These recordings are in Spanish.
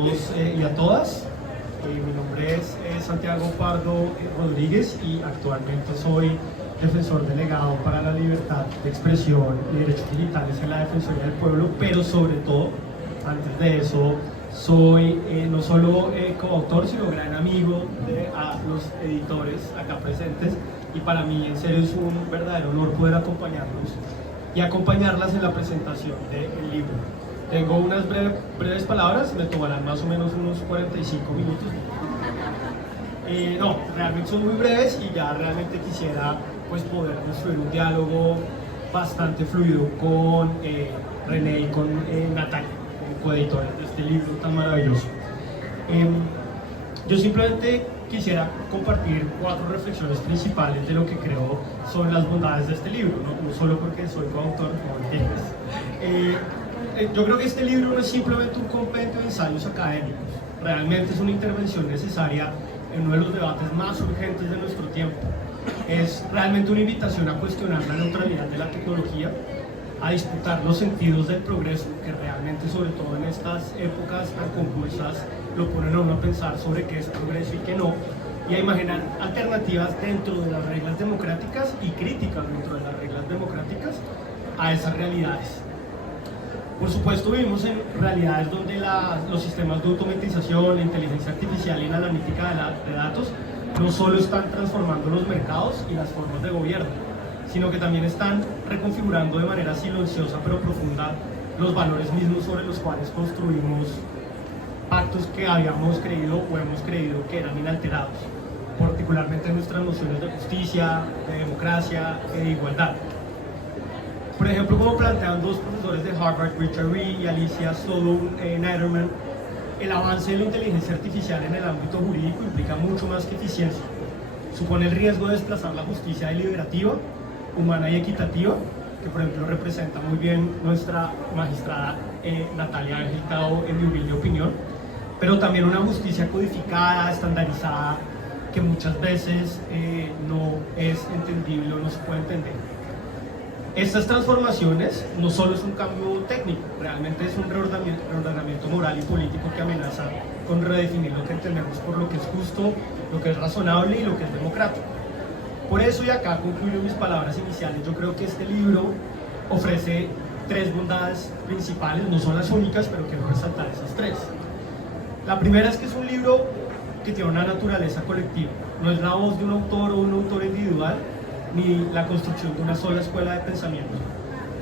todos y a todas. Mi nombre es Santiago Pardo Rodríguez y actualmente soy defensor delegado para la libertad de expresión y derechos digitales en la Defensoría del Pueblo, pero sobre todo, antes de eso, soy no solo coautor, sino gran amigo de los editores acá presentes, y para mí en serio es un verdadero honor poder acompañarlos y acompañarlas en la presentación del libro. Tengo unas breves palabras, me tomarán más o menos unos 45 minutos. No, realmente son muy breves y ya realmente quisiera pues poder construir un diálogo bastante fluido con René y con Natalia, como coeditores de este libro tan maravilloso. Yo simplemente quisiera compartir 4 reflexiones principales de lo que creo son las bondades de este libro, no solo porque soy coautor, no entiendes. Yo creo que este libro no es simplemente un compendio de ensayos académicos, realmente es una intervención necesaria en uno de los debates más urgentes de nuestro tiempo. Es realmente una invitación a cuestionar la neutralidad de la tecnología, a disputar los sentidos del progreso, que realmente, sobre todo en estas épocas tan convulsas, lo ponen a uno a pensar sobre qué es progreso y qué no, y a imaginar alternativas dentro de las reglas democráticas y críticas dentro de las reglas democráticas a esas realidades. Por supuesto, vivimos en realidades donde los sistemas de automatización, la inteligencia artificial y la analítica de datos no solo están transformando los mercados y las formas de gobierno, sino que también están reconfigurando de manera silenciosa pero profunda los valores mismos sobre los cuales construimos pactos que habíamos creído o hemos creído que eran inalterados, particularmente nuestras nociones de justicia, de democracia y de igualdad. Por ejemplo, como plantean 2 profesores de Harvard, Richard Ree y Alicia Solon Niederman, el avance de la inteligencia artificial en el ámbito jurídico implica mucho más que eficiencia. Supone el riesgo de desplazar la justicia deliberativa, humana y equitativa, que por ejemplo representa muy bien nuestra magistrada Natalia Ángel Cao, en mi humilde opinión, pero también una justicia codificada, estandarizada, que muchas veces no es entendible o no se puede entender. Estas transformaciones no solo es un cambio técnico, realmente es un reordenamiento moral y político que amenaza con redefinir lo que entendemos por lo que es justo, lo que es razonable y lo que es democrático. Por eso, y acá concluyo mis palabras iniciales, yo creo que este libro ofrece 3 bondades principales, no son las únicas, pero quiero resaltar esas 3. La primera es que es un libro que tiene una naturaleza colectiva, no es la voz de un autor o un autor individual, ni la construcción de una sola escuela de pensamiento.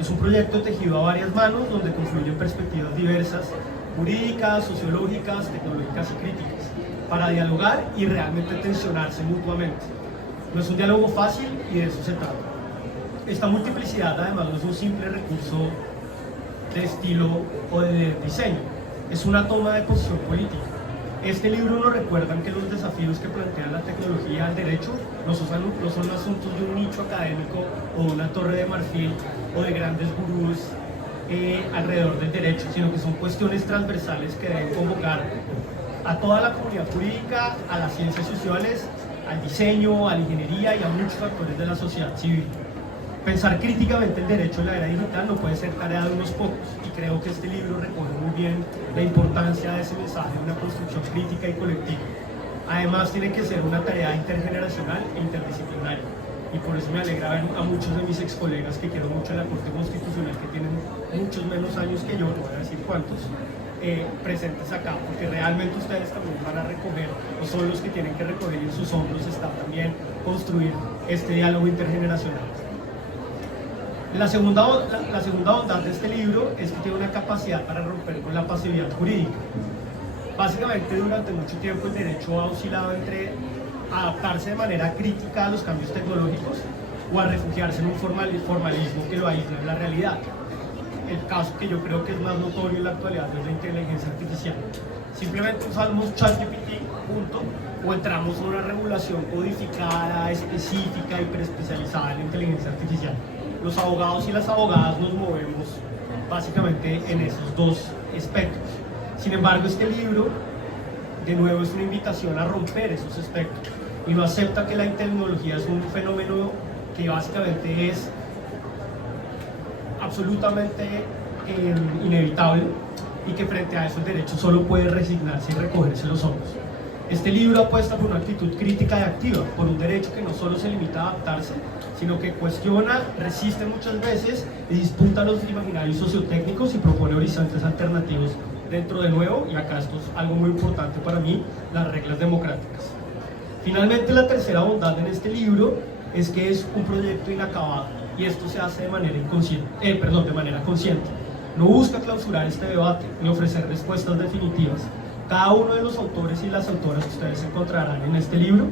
Es un proyecto tejido a varias manos donde confluyen perspectivas diversas, jurídicas, sociológicas, tecnológicas y críticas, para dialogar y realmente tensionarse mutuamente. No es un diálogo fácil y de eso se trata. Esta multiplicidad además no es un simple recurso de estilo o de diseño, es una toma de posición política. Este libro nos recuerda que los desafíos que plantean la tecnología al derecho no son asuntos de un nicho académico o de una torre de marfil o de grandes gurús alrededor del derecho, sino que son cuestiones transversales que deben convocar a toda la comunidad jurídica, a las ciencias sociales, al diseño, a la ingeniería y a muchos actores de la sociedad civil. Pensar críticamente el derecho en la era digital no puede ser tarea de unos pocos, y creo que este libro recoge muy bien la importancia de ese mensaje de una construcción crítica y colectiva. Además, tiene que ser una tarea intergeneracional e interdisciplinaria, y por eso me alegra ver a muchos de mis ex colegas que quiero mucho en la Corte Constitucional, que tienen muchos menos años que yo, no voy a decir cuántos, presentes acá, porque realmente ustedes también van a recoger, no son los que tienen que recoger, en sus hombros está también construir este diálogo intergeneracional. La segunda bondad de este libro es que tiene una capacidad para romper con la pasividad jurídica. Básicamente, durante mucho tiempo el derecho ha oscilado entre adaptarse de manera crítica a los cambios tecnológicos o a refugiarse en un formalismo que lo aísla de la realidad. El caso que yo creo que es más notorio en la actualidad es la inteligencia artificial. Simplemente usamos ChatGPT, punto, o entramos en una regulación codificada, específica, hiperespecializada en la inteligencia artificial. Los abogados y las abogadas nos movemos básicamente en esos 2 espectros. Sin embargo, este libro, de nuevo, es una invitación a romper esos espectros y no acepta que la tecnología es un fenómeno que básicamente es absolutamente inevitable y que frente a eso el derecho solo puede resignarse y recogerse los hombros. Este libro apuesta por una actitud crítica y activa, por un derecho que no solo se limita a adaptarse, sino que cuestiona, resiste muchas veces y disputa los imaginarios sociotécnicos y propone horizontes alternativos dentro de nuevo, y acá esto es algo muy importante para mí, las reglas democráticas. Finalmente, la tercera bondad en este libro es que es un proyecto inacabado, y esto se hace de manera de manera consciente. No busca clausurar este debate ni ofrecer respuestas definitivas. Cada uno de los autores y las autoras que ustedes encontrarán en este libro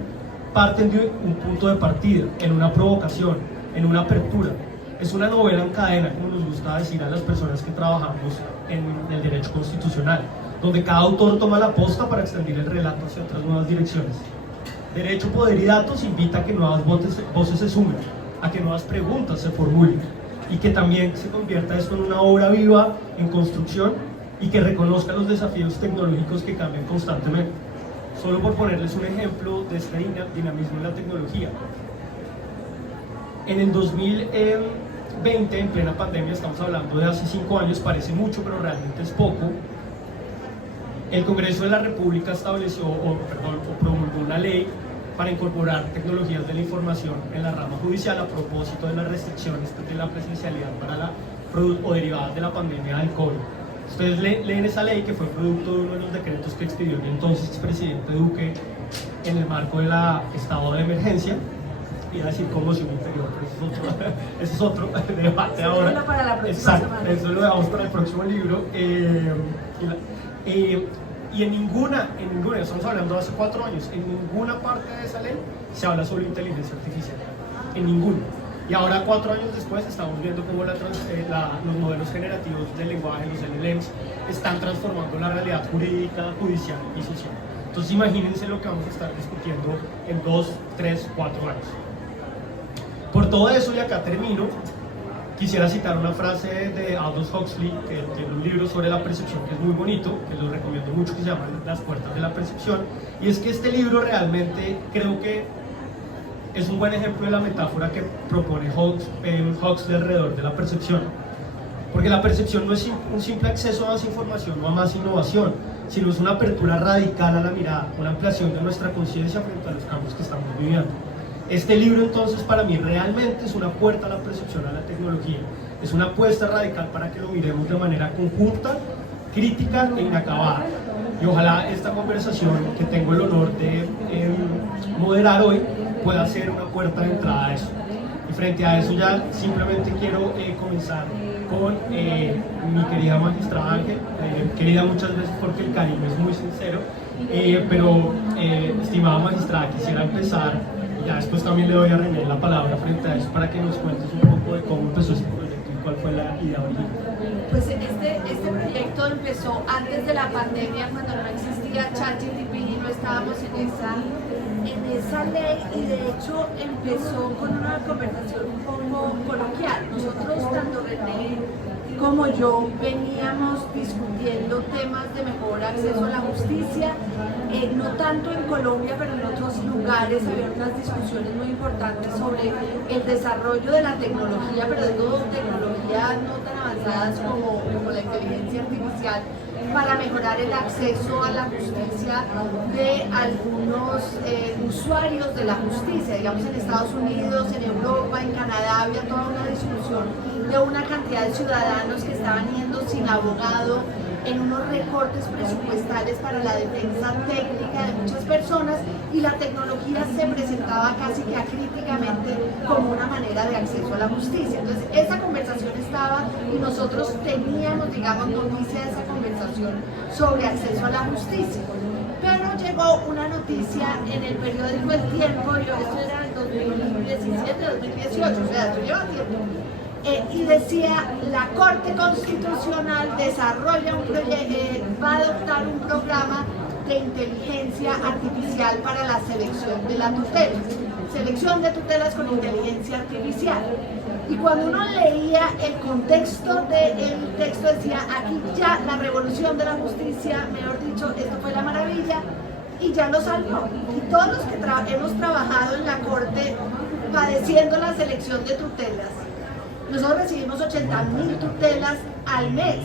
parten de un punto de partida, en una provocación, en una apertura. Es una novela en cadena, como nos gusta decir a las personas que trabajamos en el derecho constitucional, donde cada autor toma la posta para extender el relato hacia otras nuevas direcciones. Derecho, Poder y Datos invita a que nuevas voces se sumen, a que nuevas preguntas se formulen, y que también se convierta esto en una obra viva, en construcción, y que reconozca los desafíos tecnológicos que cambian constantemente. Solo por ponerles un ejemplo de este dinamismo en la tecnología. En el 2020, en plena pandemia, estamos hablando de hace 5 años, parece mucho, pero realmente es poco, el Congreso de la República promulgó una ley para incorporar tecnologías de la información en la rama judicial a propósito de las restricciones de la presencialidad o derivadas de la pandemia del COVID. Ustedes leen esa ley, que fue producto de uno de los decretos que expidió el entonces expresidente Duque en el marco del estado de emergencia. Iba a decir conmoción interior, pero ese es otro debate ahora. Para la próxima semana. Eso lo dejamos para el próximo libro. Y en ninguna, estamos hablando de hace 4 años, en ninguna parte de esa ley se habla sobre inteligencia artificial. En ninguna. Y ahora, 4 años después, estamos viendo cómo los modelos generativos del lenguaje, los LLMs, están transformando la realidad jurídica, judicial y social. Entonces, imagínense lo que vamos a estar discutiendo en 2, 3, 4 años. Por todo eso, y acá termino, quisiera citar una frase de Aldous Huxley, que tiene un libro sobre la percepción que es muy bonito, que lo recomiendo mucho, que se llama Las puertas de la percepción, y es que este libro realmente creo que es un buen ejemplo de la metáfora que propone Huxley alrededor de la percepción. Porque la percepción no es un simple acceso a más información o a más innovación, sino es una apertura radical a la mirada, una ampliación de nuestra conciencia frente a los cambios que estamos viviendo. Este libro, entonces, para mí realmente es una puerta a la percepción, a la tecnología. Es una apuesta radical para que lo miremos de manera conjunta, crítica e inacabada. Y ojalá esta conversación que tengo el honor de moderar hoy pueda ser una puerta de entrada a eso. Y frente a eso ya simplemente quiero comenzar con mi querida magistrada Ángel, querida muchas veces porque el cariño es muy sincero, pero estimada magistrada, quisiera empezar, ya después también le doy a René la palabra frente a eso para que nos cuentes un poco de cómo empezó este proyecto y cuál fue la idea original. Pues este proyecto empezó antes de la pandemia, cuando no existía ChatGPT y no estábamos en esa ley, y de hecho empezó con una conversación un poco coloquial. Nosotros, tanto René como yo, veníamos discutiendo temas de mejor acceso a la justicia, no tanto en Colombia, pero en otros lugares había unas discusiones muy importantes sobre el desarrollo de la tecnología, pero de todo tecnología no tan avanzadas como la inteligencia artificial, para mejorar el acceso a la justicia de algunos usuarios de la justicia. Digamos, en Estados Unidos, en Europa, en Canadá, había toda una discusión de una cantidad de ciudadanos que estaban yendo sin abogado, en unos recortes presupuestales para la defensa técnica de muchas personas, y la tecnología se presentaba casi que acríticamente como una manera de acceso a la justicia. Entonces, esa conversación estaba, y nosotros teníamos, digamos, noticia de esa conversación sobre acceso a la justicia. Pero llegó una noticia en el periódico El Tiempo, esto era en 2017, 2018, o sea, esto lleva tiempo, y decía: la Corte Constitucional desarrolla va a adoptar un programa de inteligencia artificial para la selección de la tutela, selección de tutelas con inteligencia artificial. Y cuando uno leía el contexto del texto, decía: aquí ya la revolución de la justicia, mejor dicho, esto fue la maravilla, y ya lo salvó. Y todos los que hemos trabajado en la Corte padeciendo la selección de tutelas, nosotros recibimos 80.000 tutelas al mes.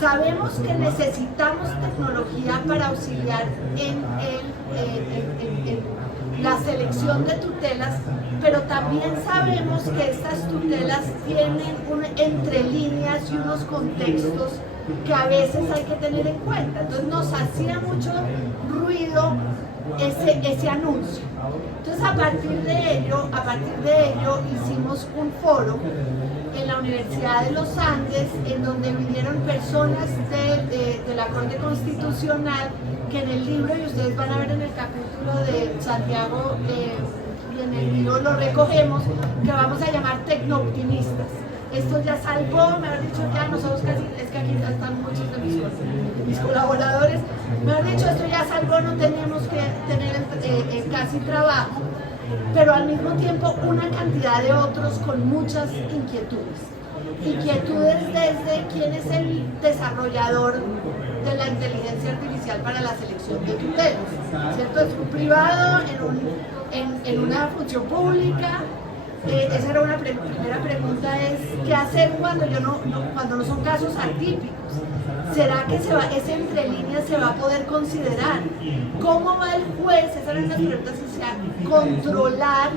Sabemos que necesitamos tecnología para auxiliar en la selección de tutelas, pero también sabemos que estas tutelas tienen entre líneas y unos contextos que a veces hay que tener en cuenta. Entonces nos hacía mucho ruido ese anuncio. Entonces a partir de ello hicimos un foro en la Universidad de los Andes, en donde vinieron personas de la Corte Constitucional, que en el libro, y ustedes van a ver en el capítulo de Santiago, y en el libro lo recogemos, que vamos a llamar tecnooptimistas. Esto ya salvó, me han dicho ya, nosotros casi, es que aquí están muchos de mis colaboradores, me han dicho esto ya salvó, no tenemos que tener casi trabajo, pero al mismo tiempo una cantidad de otros con muchas inquietudes. Inquietudes desde quién es el desarrollador de la inteligencia artificial para la selección de tutelas, ¿cierto? Es un privado en una función pública. Esa era una primera pregunta, es ¿qué hacer cuando no son casos atípicos? ¿Será que ese entre líneas se va a poder considerar? ¿Cómo va el juez? Esas eran las preguntas iniciales, controlar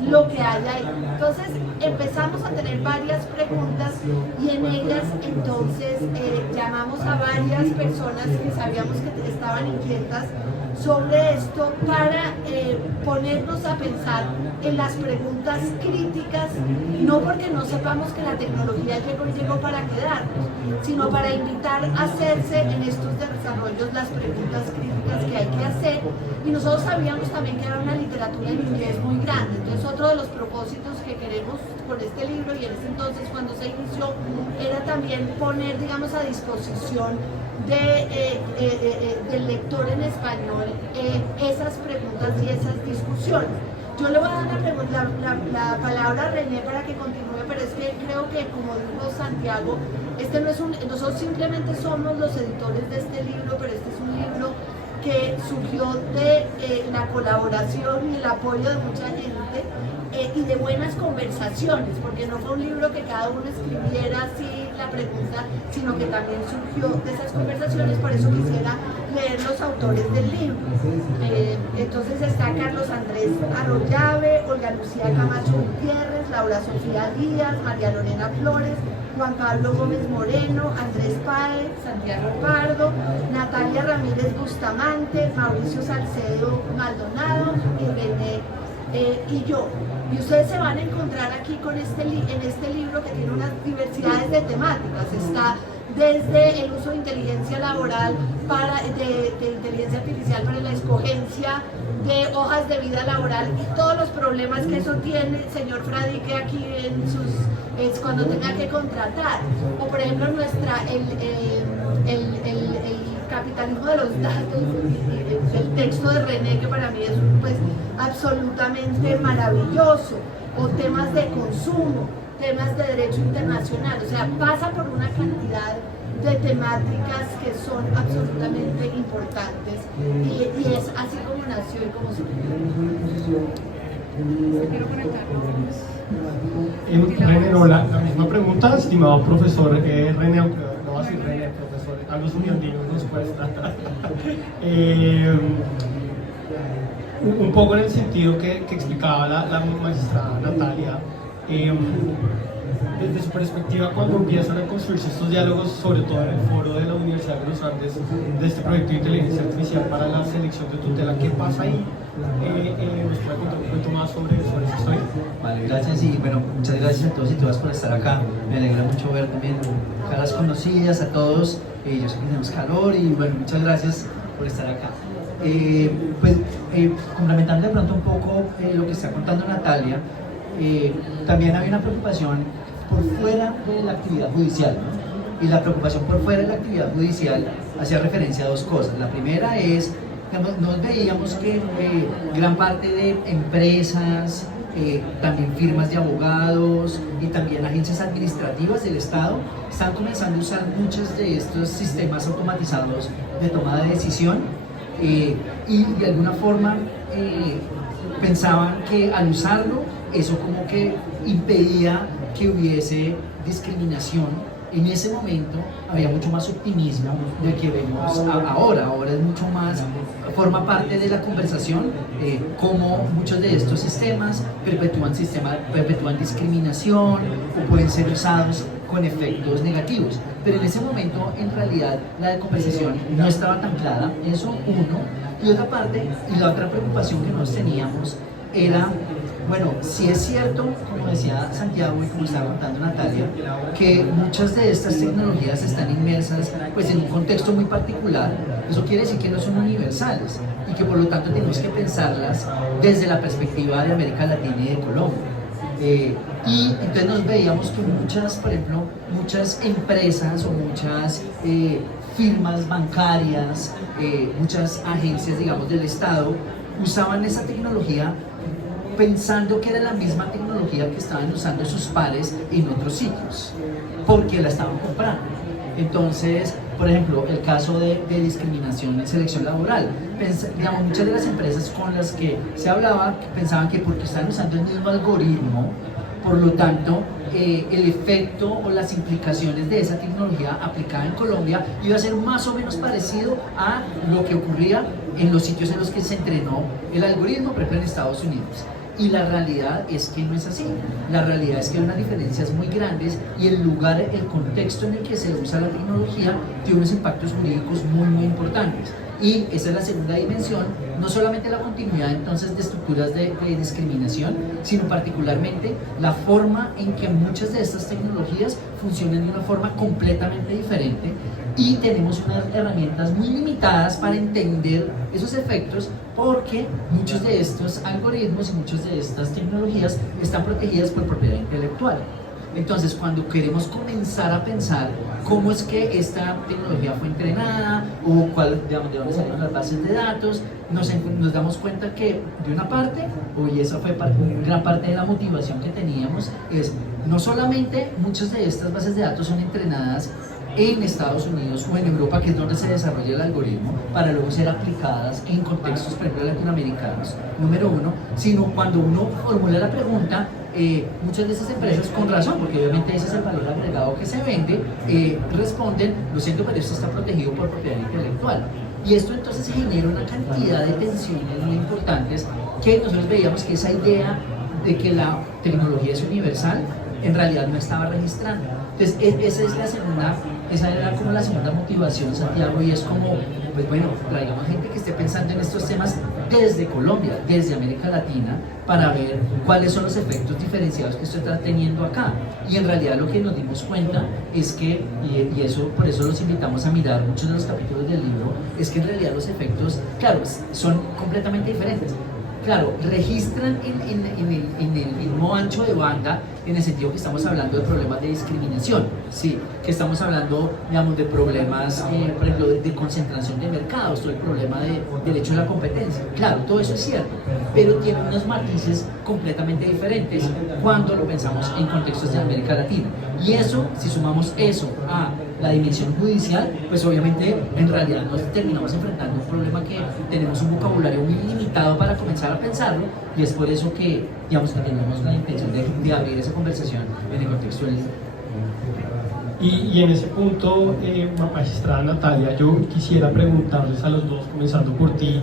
lo que hay ahí. Entonces empezamos a tener varias preguntas y en ellas entonces llamamos a varias personas que sabíamos que estaban inquietas sobre esto para ponernos a pensar en las preguntas críticas, no porque no sepamos que la tecnología llegó para quedarnos, sino para invitar a hacerse en estos desarrollos las preguntas críticas que hay que hacer. Y nosotros sabíamos también que era una literatura en inglés muy grande, entonces otro de los propósitos que queremos con este libro, y en ese entonces cuando se inició, era también poner, digamos, a disposición del lector en español esas preguntas y esas discusiones. Yo le voy a dar la palabra a René para que continúe, pero es que creo que, como dijo Santiago, nosotros simplemente somos los editores de este libro, pero este es un libro que surgió de la colaboración y el apoyo de mucha gente y de buenas conversaciones, porque no fue un libro que cada uno escribiera así la pregunta, sino que también surgió de esas conversaciones. Por eso quisiera leer los autores del libro. Entonces está Carlos Andrés Arroyave, Olga Lucía Camacho Gutiérrez, Laura Sofía Díaz, María Lorena Flores, Juan Pablo Gómez Moreno, Andrés Páez, Santiago Pardo, Natalia Ramírez Bustamante, Mauricio Salcedo Maldonado y René y yo. Y ustedes se van a encontrar aquí en este libro, que tiene unas diversidades de temáticas. Está desde el uso de inteligencia laboral, de inteligencia artificial para la escogencia de hojas de vida laboral y todos los problemas que eso tiene, señor Fradique, aquí es cuando tenga que contratar. O por ejemplo el capitalismo de los datos, el texto de René, que para mí es pues absolutamente maravilloso, o temas de consumo, temas de derecho internacional, o sea, pasa por una cantidad de temáticas que son absolutamente importantes y es así como nació y como se René, no, la misma pregunta, estimado profesor René, aunque no va a decir René, profesor, a los uniondinos nos cuesta. Un poco en el sentido que explicaba la magistrada Natalia, desde su perspectiva, cuando empiezan a construirse estos diálogos, sobre todo en el foro de la Universidad de los Andes, de este proyecto de inteligencia artificial para la selección de tutela, ¿qué pasa ahí? ¿Nos puede contar un poquito más sobre esa historia? Vale, gracias y bueno, muchas gracias a todos y todas por estar acá. Me alegra mucho ver también caras conocidas, a todos. Yo sé que tenemos calor y bueno, muchas gracias por estar acá. Complementando de pronto un poco lo que está contando Natalia, también había una preocupación por fuera de la actividad judicial, ¿no? Y la preocupación por fuera de la actividad judicial hacía referencia a dos cosas. La primera es, digamos, nos veíamos que gran parte de empresas, también firmas de abogados y también agencias administrativas del Estado están comenzando a usar muchos de estos sistemas automatizados de toma de decisión y de alguna forma pensaban que al usarlo eso como que impedía que hubiese discriminación En ese momento había mucho más optimismo del que vemos ahora. Ahora es mucho más, forma parte de la conversación, cómo muchos de estos sistemas perpetúan discriminación o pueden ser usados con efectos negativos. Pero en ese momento, en realidad, la conversación no estaba tan clara, eso uno. Y otra parte, y la otra preocupación que nos teníamos era, bueno, si es cierto, como decía Santiago y como estaba contando Natalia, que muchas de estas tecnologías están inmersas pues, en un contexto muy particular, eso quiere decir que no son universales y que por lo tanto tenemos que pensarlas desde la perspectiva de América Latina y de Colombia. Y entonces nos veíamos que muchas, por ejemplo, muchas empresas o muchas firmas bancarias, muchas agencias, digamos, del Estado, usaban esa tecnología pensando que era la misma tecnología que estaban usando sus pares en otros sitios, porque la estaban comprando. Entonces, por ejemplo, el caso de discriminación en selección laboral, digamos, muchas de las empresas con las que se hablaba pensaban que porque estaban usando el mismo algoritmo, por lo tanto, el efecto o las implicaciones de esa tecnología aplicada en Colombia iba a ser más o menos parecido a lo que ocurría en los sitios en los que se entrenó el algoritmo, por ejemplo en Estados Unidos. Y la realidad es que no es así. La realidad es que hay unas diferencias muy grandes y el lugar, el contexto en el que se usa la tecnología tiene unos impactos jurídicos muy, muy importantes. Y esa es la segunda dimensión, no solamente la continuidad entonces de estructuras de discriminación, sino particularmente la forma en que muchas de estas tecnologías funcionan de una forma completamente diferente y tenemos unas herramientas muy limitadas para entender esos efectos porque muchos de estos algoritmos y muchas de estas tecnologías están protegidas por propiedad intelectual. Entonces, cuando queremos comenzar a pensar cómo es que esta tecnología fue entrenada o de dónde salieron las bases de datos, nos damos cuenta que de una parte, y esa fue gran parte de la motivación que teníamos, es no solamente muchas de estas bases de datos son entrenadas en Estados Unidos o en Europa, que es donde se desarrolla el algoritmo, para luego ser aplicadas en contextos, por ejemplo, latinoamericanos, número uno, sino cuando uno formula la pregunta, muchas de esas empresas, con razón, porque obviamente ese es el valor agregado que se vende, responden, lo siento, pero esto está protegido por propiedad intelectual. Y esto entonces genera una cantidad de tensiones muy importantes que nosotros veíamos que esa idea de que la tecnología es universal en realidad no estaba registrando. Entonces esa era como la segunda motivación, Santiago, y es como, pues bueno, traigamos gente que esté pensando en estos temas desde Colombia, desde América Latina, para ver cuáles son los efectos diferenciados que esto está teniendo acá. Y en realidad lo que nos dimos cuenta es que, y eso, por eso los invitamos a mirar muchos de los capítulos del libro, es que en realidad los efectos, claro, son completamente diferentes. Claro, registran en el mismo ancho de banda, en el sentido que estamos hablando de problemas de discriminación, sí, que estamos hablando, digamos, de problemas, por ejemplo, de concentración de mercados, todo el problema del hecho de la competencia. Claro, todo eso es cierto, pero tiene unos matices completamente diferentes cuando lo pensamos en contextos de América Latina. Y eso, si sumamos eso a la dimensión judicial, pues obviamente en realidad nos terminamos enfrentando a un problema que tenemos un vocabulario muy limitado para comenzar a pensarlo, y es por eso que, digamos, que tenemos la intención de abrir esa conversación en el contexto del libro. Y en ese punto, magistrada Natalia, yo quisiera preguntarles a los dos, comenzando por ti,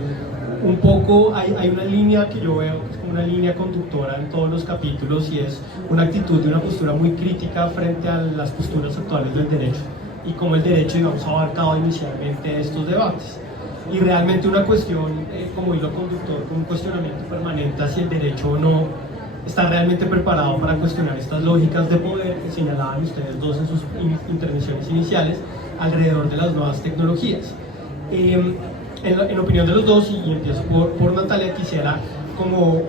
un poco, hay una línea que yo veo que es como una línea conductora en todos los capítulos, y es una actitud de una postura muy crítica frente a las posturas actuales del derecho y cómo el derecho, digamos, ha abarcado inicialmente estos debates. Y realmente una cuestión como hilo conductor, con un cuestionamiento permanente hacia el derecho o no está realmente preparado para cuestionar estas lógicas de poder que señalaban ustedes dos en sus intervenciones iniciales alrededor de las nuevas tecnologías. En opinión de los dos, y empiezo por Natalia, quisiera como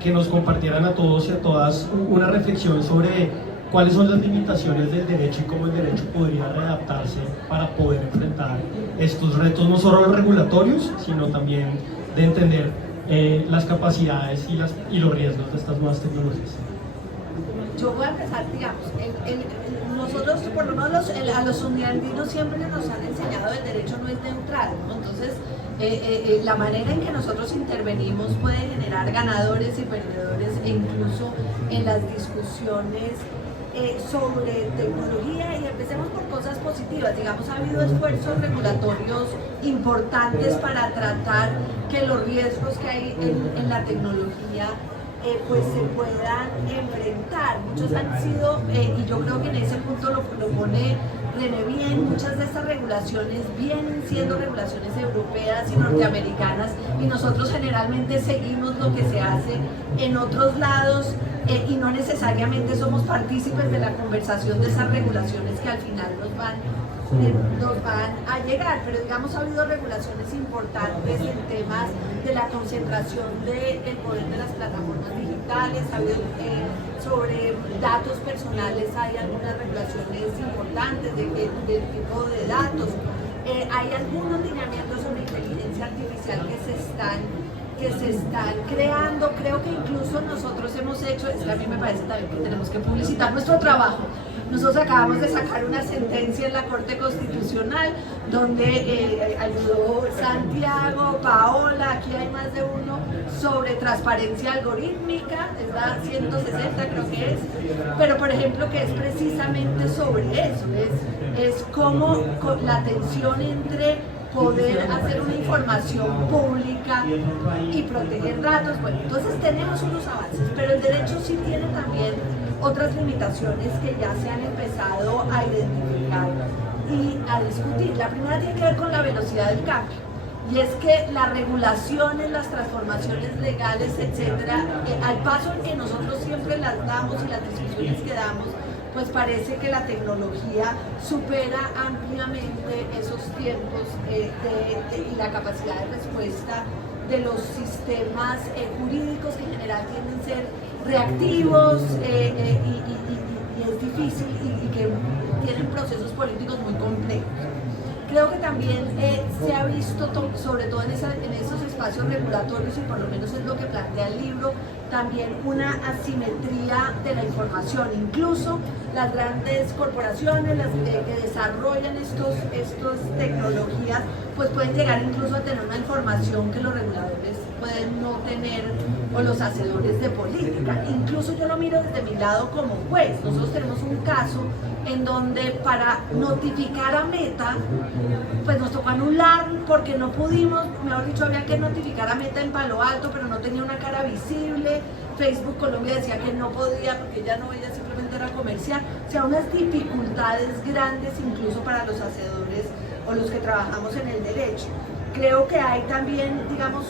que nos compartieran a todos y a todas una reflexión sobre cuáles son las limitaciones del derecho y cómo el derecho podría readaptarse para poder enfrentar estos retos, no solo regulatorios, sino también de entender las capacidades y los riesgos de estas nuevas tecnologías. Yo voy a empezar, digamos, nosotros, por lo menos a los undiandinos siempre nos han enseñado el derecho no es neutral, ¿no? Entonces, la manera en que nosotros intervenimos puede generar ganadores y perdedores, e incluso en las discusiones sobre tecnología y empecemos por cosas positivas. Digamos, ha habido esfuerzos regulatorios importantes para tratar que los riesgos que hay en la tecnología pues se puedan enfrentar. Muchos han sido, y yo creo que en ese punto lo pone René bien, muchas de estas regulaciones vienen siendo regulaciones europeas y norteamericanas y nosotros generalmente seguimos lo que se hace en otros lados y no necesariamente somos partícipes de la conversación de esas regulaciones que al final nos van a llegar, pero digamos ha habido regulaciones importantes en temas de la concentración del poder de las plataformas digitales, ha habido, sobre datos personales hay algunas regulaciones importantes del tipo de datos, hay algunos lineamientos sobre inteligencia artificial que se están creando. Creo que incluso nosotros hemos hecho, es que a mí me parece también que tenemos que publicitar nuestro trabajo. Nosotros acabamos de sacar una sentencia en la Corte Constitucional donde ayudó Santiago, Paola, aquí hay más de uno, sobre transparencia algorítmica, es la 160 creo que es, pero por ejemplo que es precisamente sobre eso, es como la tensión entre poder hacer una información pública y proteger datos. Bueno, entonces tenemos unos avances, pero el derecho sí tiene también otras limitaciones que ya se han empezado a identificar y a discutir. La primera tiene que ver con la velocidad del cambio, y es que las regulaciones, las transformaciones legales, etcétera, al paso en que nosotros siempre las damos y las discusiones que damos, pues parece que la tecnología supera ampliamente esos tiempos y la capacidad de respuesta de los sistemas jurídicos, que en general tienden a ser reactivos y es difícil y que tienen procesos políticos muy complejos. Creo que también se ha visto, sobre todo en esos espacios regulatorios, y por lo menos es lo que plantea el libro, también una asimetría de la información. Incluso las grandes corporaciones, las que desarrollan estas tecnologías, pues pueden llegar incluso a tener una información que los reguladores pueden no tener, o los hacedores de política. Incluso yo lo miro desde mi lado como juez. Nosotros tenemos un caso en donde para notificar a Meta, pues nos tocó anular porque no pudimos, mejor dicho, había que notificar a Meta en Palo Alto, pero no tenía una cara visible. Facebook Colombia decía que no podía porque ya no veía, simplemente era comercial. O sea, unas dificultades grandes incluso para los hacedores o los que trabajamos en el derecho. Creo que hay también, digamos,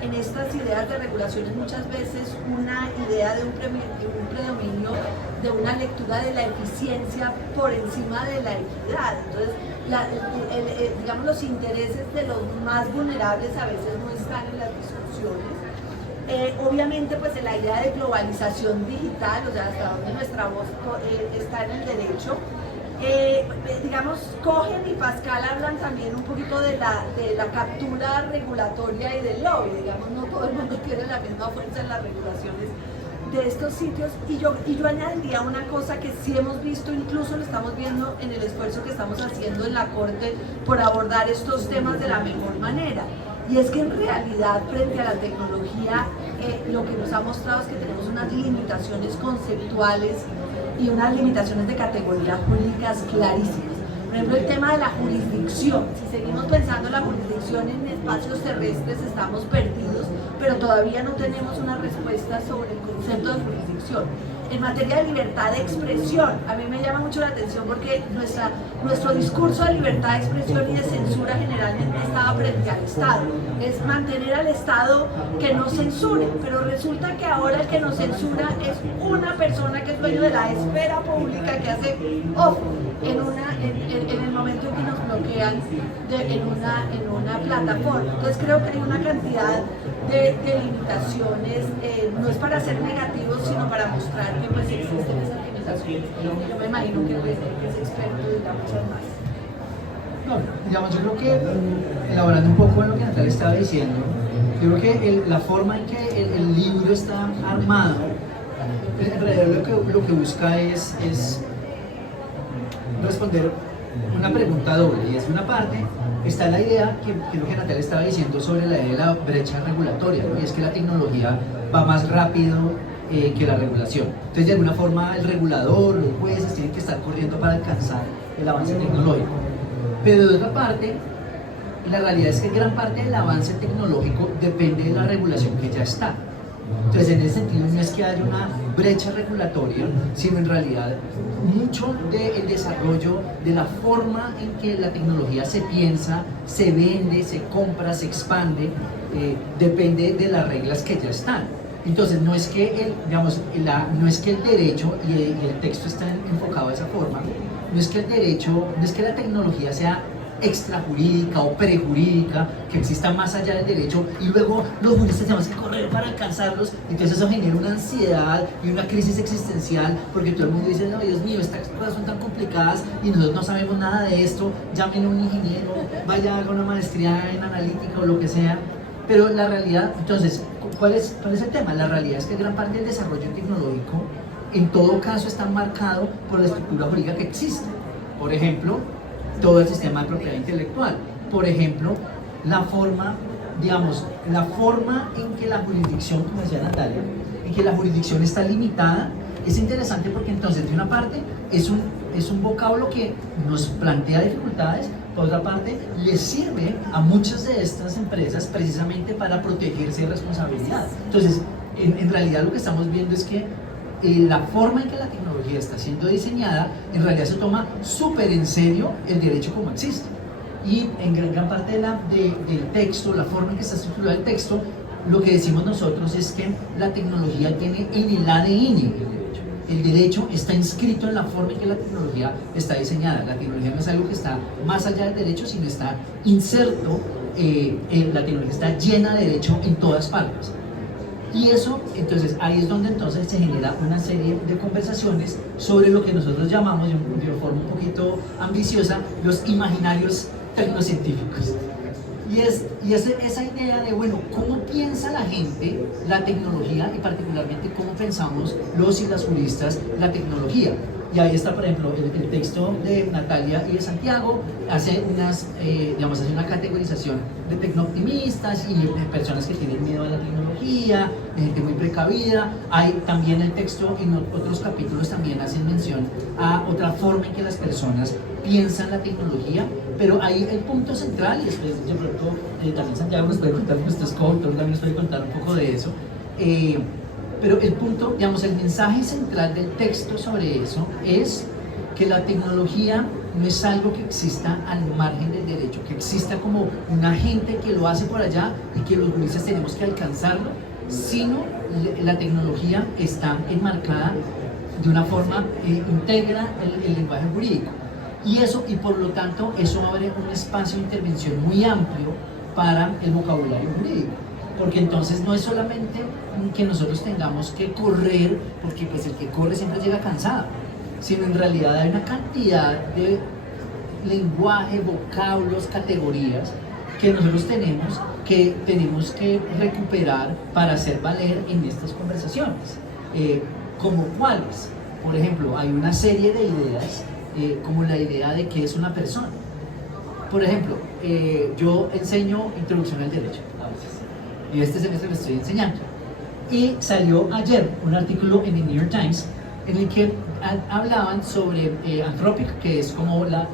en estas ideas de regulaciones muchas veces una idea de un predominio de una lectura de la eficiencia por encima de la equidad. Entonces, digamos, los intereses de los más vulnerables a veces no están en las discusiones. Obviamente, pues en la idea de globalización digital, o sea, hasta donde nuestra voz está en el derecho. Digamos, Cohen y Pascal hablan también un poquito de la captura regulatoria y del lobby. Digamos, no todo el mundo tiene la misma fuerza en las regulaciones de estos sitios, y yo añadiría una cosa que sí hemos visto, incluso lo estamos viendo en el esfuerzo que estamos haciendo en la Corte por abordar estos temas de la mejor manera, y es que en realidad frente a la tecnología lo que nos ha mostrado es que tenemos unas limitaciones conceptuales y unas limitaciones de categoría jurídicas clarísimas. Por ejemplo, el tema de la jurisdicción. Si seguimos pensando en la jurisdicción en espacios terrestres, estamos perdidos, pero todavía no tenemos una respuesta sobre el concepto de jurisdicción. En materia de libertad de expresión, a mí me llama mucho la atención porque nuestro discurso de libertad de expresión y de censura generalmente estaba frente al Estado. Es mantener al Estado que no censure, pero resulta que ahora el que nos censura es una persona que es dueño de la esfera pública, que hace off en el momento en que nos bloquean en una plataforma. Entonces creo que hay una cantidad de limitaciones, no es para ser negativos, sino para mostrar que pues existen esas limitaciones. Yo me imagino que es experto dirá muchas más. No, digamos, yo creo que, elaborando un poco en lo que Natalia estaba diciendo, yo creo que la forma en que el libro está armado, en realidad lo que busca es responder una pregunta doble, y es una parte, está la idea, que es lo que Natalia estaba diciendo sobre la idea de la brecha regulatoria, ¿no? Y es que la tecnología va más rápido que la regulación. Entonces, de alguna forma, el regulador, los jueces tienen que estar corriendo para alcanzar el avance tecnológico. Pero de otra parte, la realidad es que gran parte del avance tecnológico depende de la regulación que ya está. Entonces, en ese sentido, no es que haya una brecha regulatoria, sino en realidad mucho del desarrollo de la forma en que la tecnología se piensa, se vende, se compra, se expande, depende de las reglas que ya están. Entonces, no es que no es que el derecho y el texto está enfocado de esa forma, no es que el derecho, no es que la tecnología sea extrajurídica o prejurídica, que exista más allá del derecho y luego los juristas tenemos que correr para alcanzarlos. Entonces eso genera una ansiedad y una crisis existencial, porque todo el mundo dice, no, Dios mío, estas cosas son tan complicadas y nosotros no sabemos nada de esto, llamen a un ingeniero, vaya a haga una maestría en analítica o lo que sea. Pero la realidad, entonces, ¿cuál es el tema? La realidad es que gran parte del desarrollo tecnológico en todo caso está marcado por la estructura jurídica que existe. Por ejemplo, todo el sistema de propiedad intelectual. Por ejemplo, la forma en que la jurisdicción, como decía Natalia, en que la jurisdicción está limitada, es interesante porque entonces, de una parte, es un vocablo que nos plantea dificultades, por otra parte, le sirve a muchas de estas empresas precisamente para protegerse de responsabilidad. Entonces, en realidad lo que estamos viendo es que la forma en que la tecnología está siendo diseñada, en realidad se toma súper en serio el derecho como existe. Y en gran parte del texto, la forma en que está estructurado el texto, lo que decimos nosotros es que la tecnología tiene en el ADN el derecho. El derecho está inscrito en la forma en que la tecnología está diseñada. La tecnología no es algo que está más allá del derecho, sino está inserto, la tecnología está llena de derecho en todas partes. Y eso, entonces, ahí es donde entonces se genera una serie de conversaciones sobre lo que nosotros llamamos, de forma un poquito ambiciosa, los imaginarios tecnocientíficos. Y esa idea de, bueno, ¿cómo piensa la gente la tecnología y particularmente cómo pensamos los y las juristas la tecnología? Y ahí está, por ejemplo, el texto de Natalia y de Santiago, hace una categorización de tecnooptimistas y de personas que tienen miedo a la tecnología, de gente muy precavida. Hay también el texto, en otros capítulos también hacen mención a otra forma en que las personas piensan la tecnología, pero ahí el punto central, y después yo creo que también Santiago nos puede contar, nuestro coautor también nos puede contar un poco de eso, pero el punto, el mensaje central del texto sobre eso es que la tecnología no es algo que exista al margen del derecho, que exista como un agente que lo hace por allá y que los juristas tenemos que alcanzarlo, sino la tecnología está enmarcada de una forma, integra el lenguaje jurídico. Y por lo tanto, eso abre un espacio de intervención muy amplio para el vocabulario jurídico. Porque entonces no es solamente que nosotros tengamos que correr, porque pues el que corre siempre llega cansado, sino en realidad hay una cantidad de lenguaje, vocablos, categorías que nosotros tenemos que recuperar para hacer valer en estas conversaciones. ¿Como cuáles? Por ejemplo, hay una serie de ideas, como la idea de qué es una persona. Por ejemplo, yo enseño introducción al derecho a veces, y este semestre lo estoy enseñando. Y salió ayer un artículo en el New York Times en el que hablaban sobre Anthropic, que es como la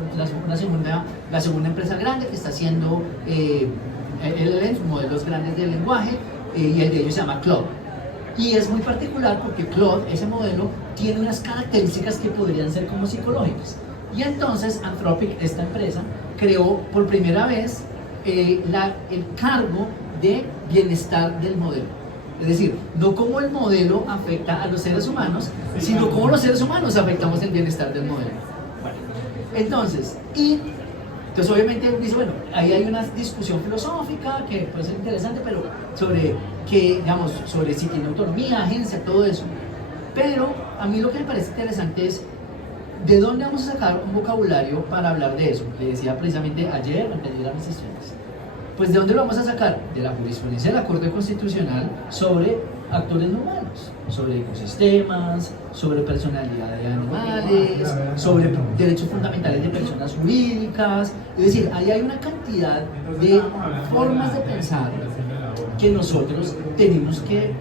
segunda empresa grande que está haciendo LLMs, modelos grandes de lenguaje, y el de ellos se llama Claude. Y es muy particular porque Claude, ese modelo, tiene unas características que podrían ser como psicológicas. Y entonces Anthropic, esta empresa, creó por primera vez el cargo de bienestar del modelo. Es decir, no cómo el modelo afecta a los seres humanos, sino cómo los seres humanos afectamos el bienestar del modelo. Bueno, entonces obviamente dice, bueno, ahí hay una discusión filosófica que puede ser interesante, pero sobre si tiene autonomía, agencia, todo eso. Pero a mí lo que me parece interesante es ¿de dónde vamos a sacar un vocabulario para hablar de eso? Le decía precisamente ayer, antes de ir a mis sesiones. Pues ¿de dónde lo vamos a sacar? De la jurisprudencia de la Corte Constitucional sobre actores no humanos, sobre ecosistemas, sobre personalidad de animales, sobre derechos fundamentales de personas jurídicas. Es decir, ahí hay una cantidad de formas de pensar que nosotros tenemos que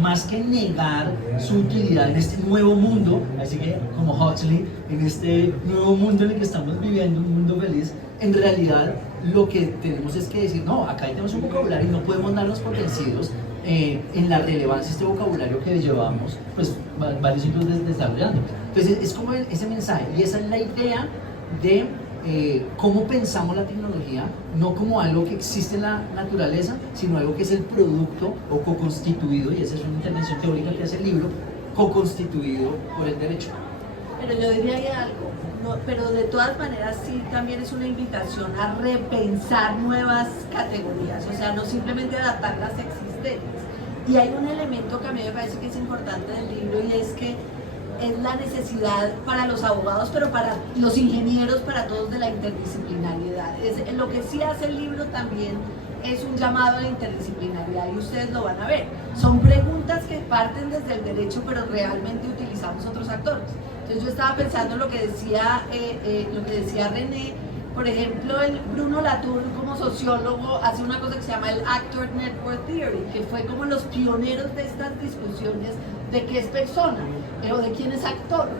más que negar su utilidad en este nuevo mundo, así que como Huxley, en este nuevo mundo en el que estamos viviendo, un mundo feliz, en realidad lo que tenemos es que decir, no, acá tenemos un vocabulario y no podemos darnos por vencidos en la relevancia de este vocabulario que llevamos pues varios siglos desarrollando. Entonces es como ese mensaje, y esa es la idea de cómo pensamos la tecnología, no como algo que existe en la naturaleza, sino algo que es el producto o co-constituido, y esa es una intervención teórica que hace el libro, co-constituido por el derecho. Pero yo diría que algo, no, pero de todas maneras sí también es una invitación a repensar nuevas categorías, o sea, no simplemente adaptar las existentes. Y hay un elemento que a mí me parece que es importante del libro, y es que es la necesidad para los abogados, pero para los ingenieros, para todos, de la interdisciplinariedad. Lo que sí hace el libro también es un llamado a la interdisciplinariedad, y ustedes lo van a ver. Son preguntas que parten desde el derecho, pero realmente utilizamos otros actores. Entonces yo estaba pensando en lo que decía René. Por ejemplo, Bruno Latour, como sociólogo, hace una cosa que se llama el Actor Network Theory, que fue como los pioneros de estas discusiones de qué es persona o de quién es actor,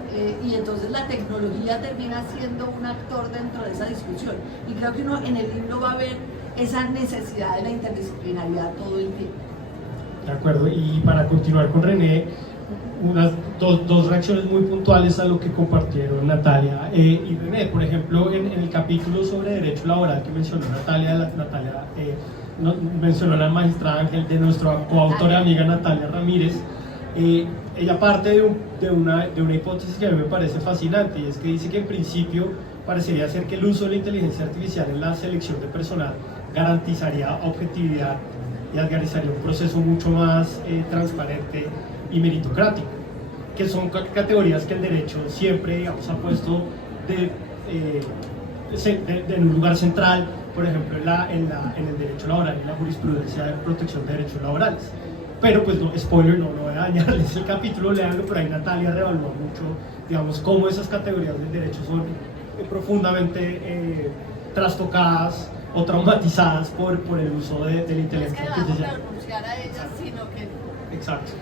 y entonces la tecnología termina siendo un actor dentro de esa discusión, y creo que uno en el libro va a ver esa necesidad de la interdisciplinaridad todo el tiempo. De acuerdo, y para continuar con René, dos reacciones muy puntuales a lo que compartieron Natalia y René. Por ejemplo, en el capítulo sobre derecho laboral que mencionó Natalia mencionó a la magistrada Ángel, de nuestra coautora amiga Natalia Ramírez. Ella parte de una hipótesis que a mí me parece fascinante, y es que dice que en principio parecería ser que el uso de la inteligencia artificial en la selección de personal garantizaría objetividad y organizaría un proceso mucho más transparente y meritocrático, que son categorías que el derecho siempre, digamos, ha puesto en un lugar central, por ejemplo en el derecho laboral, en la jurisprudencia de protección de derechos laborales. Pero pues no, spoiler, no voy a dañarles el capítulo, léanlo, pero ahí Natalia revalúa mucho, digamos, cómo esas categorías del derecho son profundamente trastocadas o traumatizadas por el uso de la inteligencia artificial. No es que vamos a renunciar a ellas, sino que... Exacto.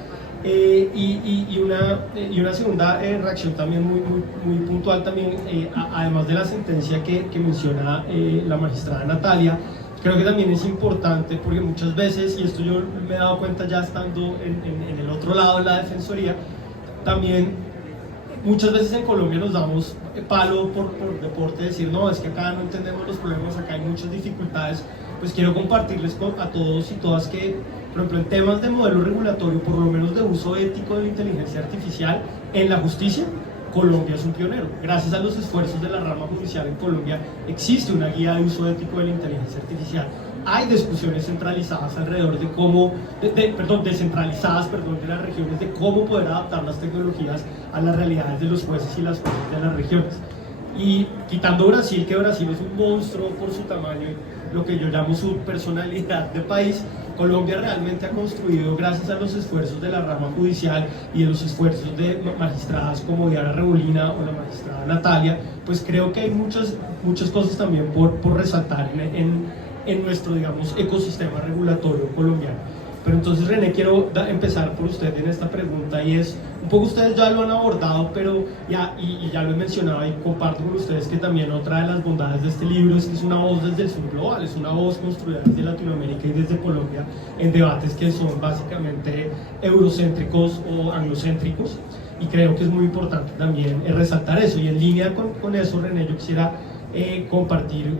Y una segunda reacción también muy puntual también, además de la sentencia que menciona la magistrada Natalia, creo que también es importante, porque muchas veces, y esto yo me he dado cuenta ya estando en el otro lado de la defensoría, también muchas veces en Colombia nos damos palo por deporte, decir no, es que acá no entendemos los problemas, acá hay muchas dificultades. Pues quiero compartirles a todos y todas que, por ejemplo, en temas de modelo regulatorio, por lo menos de uso ético de la inteligencia artificial en la justicia, Colombia es un pionero. Gracias a los esfuerzos de la rama judicial en Colombia existe una guía de uso ético de la inteligencia artificial. Hay discusiones centralizadas alrededor de cómo, descentralizadas de las regiones, de cómo poder adaptar las tecnologías a las realidades de los jueces y las jueces de las regiones. Y quitando Brasil, que Brasil es un monstruo por su tamaño, lo que yo llamo su personalidad de país, Colombia realmente ha construido, gracias a los esfuerzos de la rama judicial y de los esfuerzos de magistradas como Diana Rebolina o la magistrada Natalia, pues creo que hay muchas cosas también por resaltar en nuestro, digamos, ecosistema regulatorio colombiano. Pero entonces, René, quiero empezar por usted en esta pregunta, y es, un poco ustedes ya lo han abordado, pero ya lo he mencionado y comparto con ustedes que también otra de las bondades de este libro es que es una voz desde el sur global, es una voz construida desde Latinoamérica y desde Colombia en debates que son básicamente eurocéntricos o anglocéntricos, y creo que es muy importante también resaltar eso. Y en línea con eso, René, yo quisiera compartir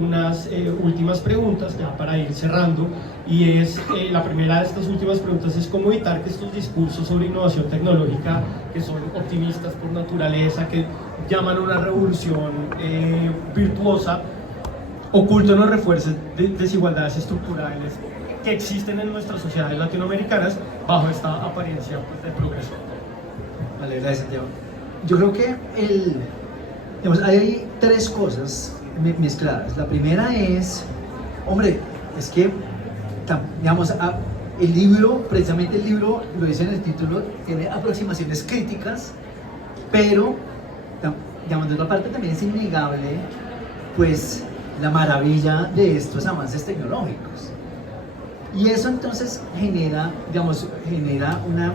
unas últimas preguntas ya para ir cerrando, y es la primera de estas últimas preguntas es cómo evitar que estos discursos sobre innovación tecnológica, que son optimistas por naturaleza, que llaman a una revolución virtuosa, oculten o refuercen desigualdades estructurales que existen en nuestras sociedades latinoamericanas bajo esta apariencia, pues, de progreso. Vale, gracias, Santiago. Yo creo que hay tres cosas mezcladas. La primera es, hombre, es que, digamos, el libro, precisamente el libro, lo dice en el título, tiene aproximaciones críticas, pero, digamos, de otra parte también es innegable, pues, la maravilla de estos avances tecnológicos. Y eso entonces genera, digamos, genera una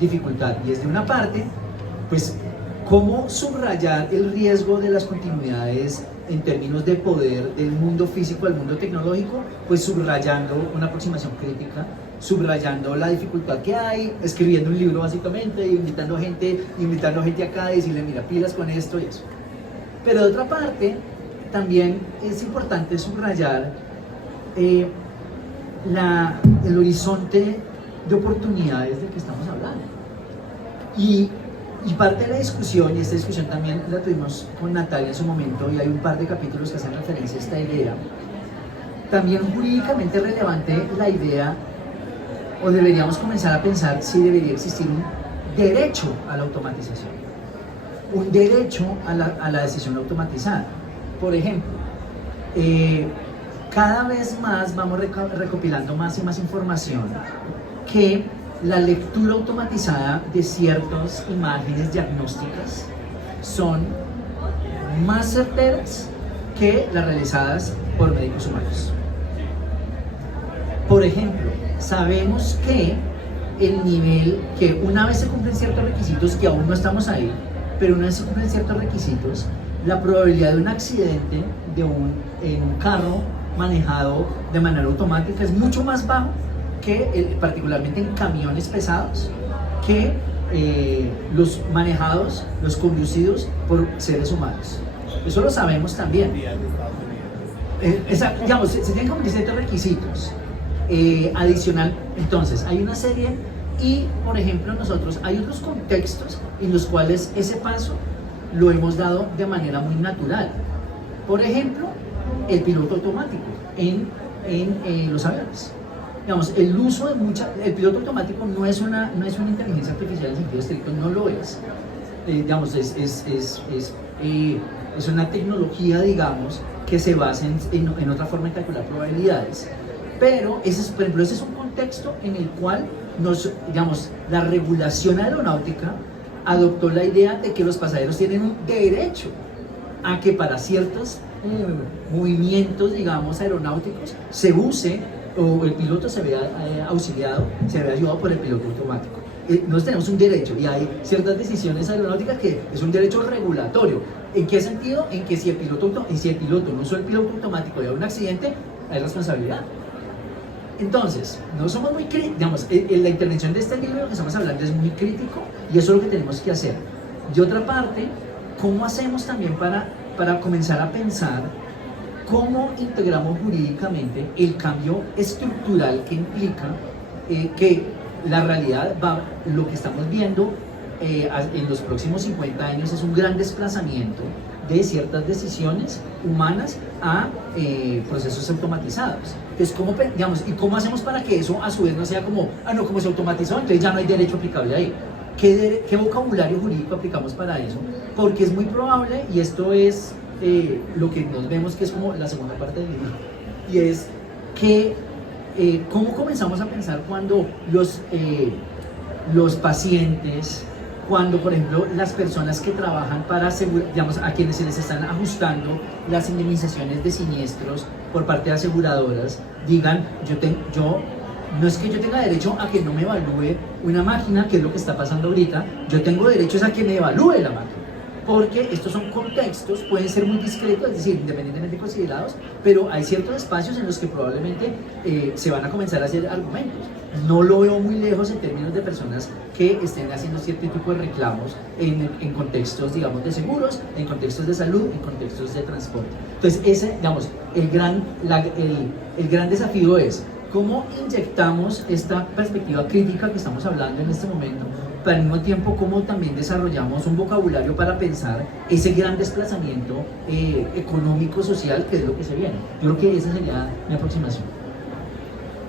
dificultad. Y es de una parte, pues, cómo subrayar el riesgo de las continuidades en términos de poder del mundo físico al mundo tecnológico, pues subrayando una aproximación crítica, subrayando la dificultad que hay, escribiendo un libro básicamente, invitando gente acá y decirle, mira, pilas con esto y eso. Pero de otra parte, también es importante subrayar el horizonte de oportunidades del que estamos hablando. Y parte de la discusión, y esta discusión también la tuvimos con Natalia en su momento, y hay un par de capítulos que hacen referencia a esta idea, también jurídicamente relevante la idea, o deberíamos comenzar a pensar si debería existir un derecho a la automatización, un derecho a la decisión automatizada. Por ejemplo, cada vez más vamos recopilando más y más información que la lectura automatizada de ciertas imágenes diagnósticas son más certeras que las realizadas por médicos humanos. Por ejemplo, sabemos que el nivel, que una vez se cumplen ciertos requisitos, que aún no estamos ahí, pero una vez se cumplen ciertos requisitos, la probabilidad de un accidente en un carro manejado de manera automática es mucho más bajo que particularmente en camiones pesados, que los manejados, los conducidos por seres humanos. Eso lo sabemos también. Digamos, se tienen que cumplir ciertos requisitos. Adicional, entonces, hay una serie y, por ejemplo, hay otros contextos en los cuales ese paso lo hemos dado de manera muy natural. Por ejemplo, el piloto automático en los aviones. Digamos, el uso el piloto automático no es una inteligencia artificial en sentido estricto, no lo es. Digamos, es una tecnología, digamos, que se basa en otra forma de calcular probabilidades. Pero, por ejemplo, ese es un contexto en el cual digamos, la regulación aeronáutica adoptó la idea de que los pasajeros tienen un derecho a que para ciertos movimientos, digamos, aeronáuticos se use o el piloto se vea auxiliado, se vea ayudado por el piloto automático. Nosotros tenemos un derecho y hay ciertas decisiones aeronáuticas que es un derecho regulatorio. ¿En qué sentido? En que si el piloto no usó el piloto automático y hay un accidente, hay responsabilidad. Entonces, no somos muy críticos, digamos, la intervención de este libro que estamos hablando es muy crítico y eso es lo que tenemos que hacer. De otra parte, ¿cómo hacemos también para comenzar a pensar cómo integramos jurídicamente el cambio estructural que implica que la realidad lo que estamos viendo en los próximos 50 años es un gran desplazamiento de ciertas decisiones humanas a procesos automatizados? Entonces, ¿cómo hacemos para que eso a su vez no sea como se automatizó, entonces ya no hay derecho aplicable ahí? ¿Qué vocabulario jurídico aplicamos para eso? Porque es muy probable, y esto es lo que nos vemos que es como la segunda parte del libro, y es que cómo comenzamos a pensar cuando los pacientes, cuando por ejemplo las personas que trabajan para asegurar, digamos, a quienes se les están ajustando las indemnizaciones de siniestros por parte de aseguradoras, digan, no es que yo tenga derecho a que no me evalúe una máquina, que es lo que está pasando ahorita, yo tengo derecho a que me evalúe la máquina. Porque estos son contextos, pueden ser muy discretos, es decir, independientemente considerados, pero hay ciertos espacios en los que probablemente se van a comenzar a hacer argumentos. No lo veo muy lejos en términos de personas que estén haciendo cierto tipo de reclamos en contextos, digamos, de seguros, en contextos de salud, en contextos de transporte. Entonces, el gran desafío es cómo inyectamos esta perspectiva crítica que estamos hablando en este momento, pero al mismo tiempo cómo también desarrollamos un vocabulario para pensar ese gran desplazamiento económico, social, que es lo que se viene. Yo creo que esa sería mi aproximación.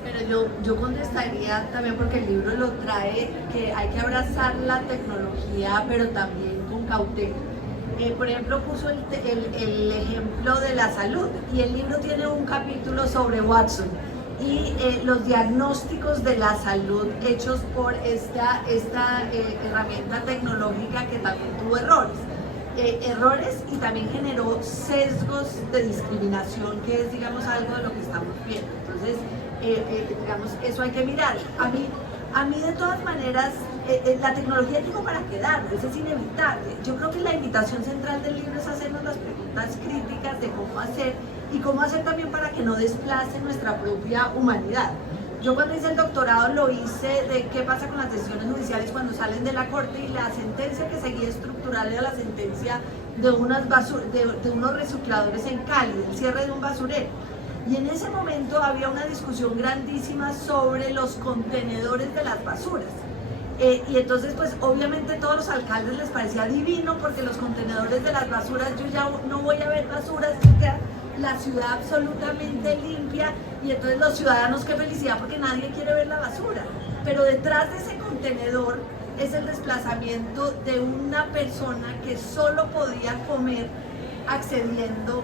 Pero yo contestaría también, porque el libro lo trae, que hay que abrazar la tecnología, pero también con cautela. Por ejemplo, puso el ejemplo de la salud, y el libro tiene un capítulo sobre Watson y los diagnósticos de la salud hechos por esta herramienta tecnológica, que también tuvo errores y también generó sesgos de discriminación, que es, digamos, algo de lo que estamos viendo. Entonces, digamos, eso hay que mirar. A mí de todas maneras, la tecnología llegó para quedarnos, eso es inevitable. Yo creo que la invitación central del libro es hacernos las preguntas críticas de cómo hacer y cómo hacer también para que no desplace nuestra propia humanidad. Yo cuando hice el doctorado lo hice de qué pasa con las decisiones judiciales cuando salen de la corte, y la sentencia que seguía estructural era la sentencia de unos recicladores en Cali, el cierre de un basurero. Y en ese momento había una discusión grandísima sobre los contenedores de las basuras. Y entonces, pues obviamente todos los alcaldes les parecía divino, porque los contenedores de las basuras, yo ya no voy a ver basuras, queda la ciudad absolutamente limpia, y entonces los ciudadanos, qué felicidad, porque nadie quiere ver la basura. Pero detrás de ese contenedor es el desplazamiento de una persona que solo podía comer accediendo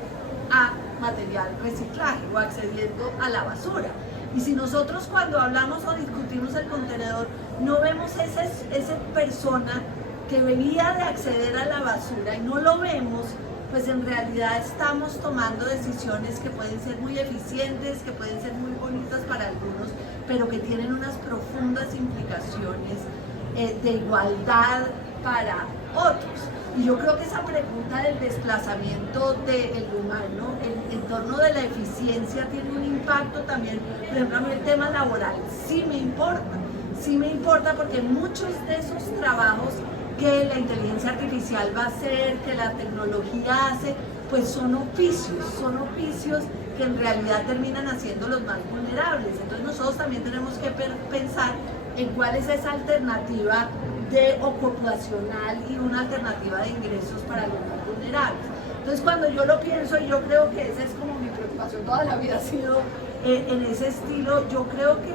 a material reciclaje o accediendo a la basura. Y si nosotros cuando hablamos o discutimos el contenedor no vemos esa persona que venía de acceder a la basura y no lo vemos, pues en realidad estamos tomando decisiones que pueden ser muy eficientes, que pueden ser muy bonitas para algunos, pero que tienen unas profundas implicaciones de igualdad para otros. Y yo creo que esa pregunta del desplazamiento del humano en torno de la eficiencia tiene un impacto también. Por ejemplo, a mí el tema laboral sí me importa porque muchos de esos trabajos que la inteligencia artificial va a hacer, que la tecnología hace, pues son oficios que en realidad terminan haciendo los más vulnerables. Entonces nosotros también tenemos que pensar en cuál es esa alternativa de ocupacional y una alternativa de ingresos para los más vulnerables. Entonces cuando yo lo pienso, y yo creo que esa es como mi preocupación toda la vida, ha sido en ese estilo. Yo creo que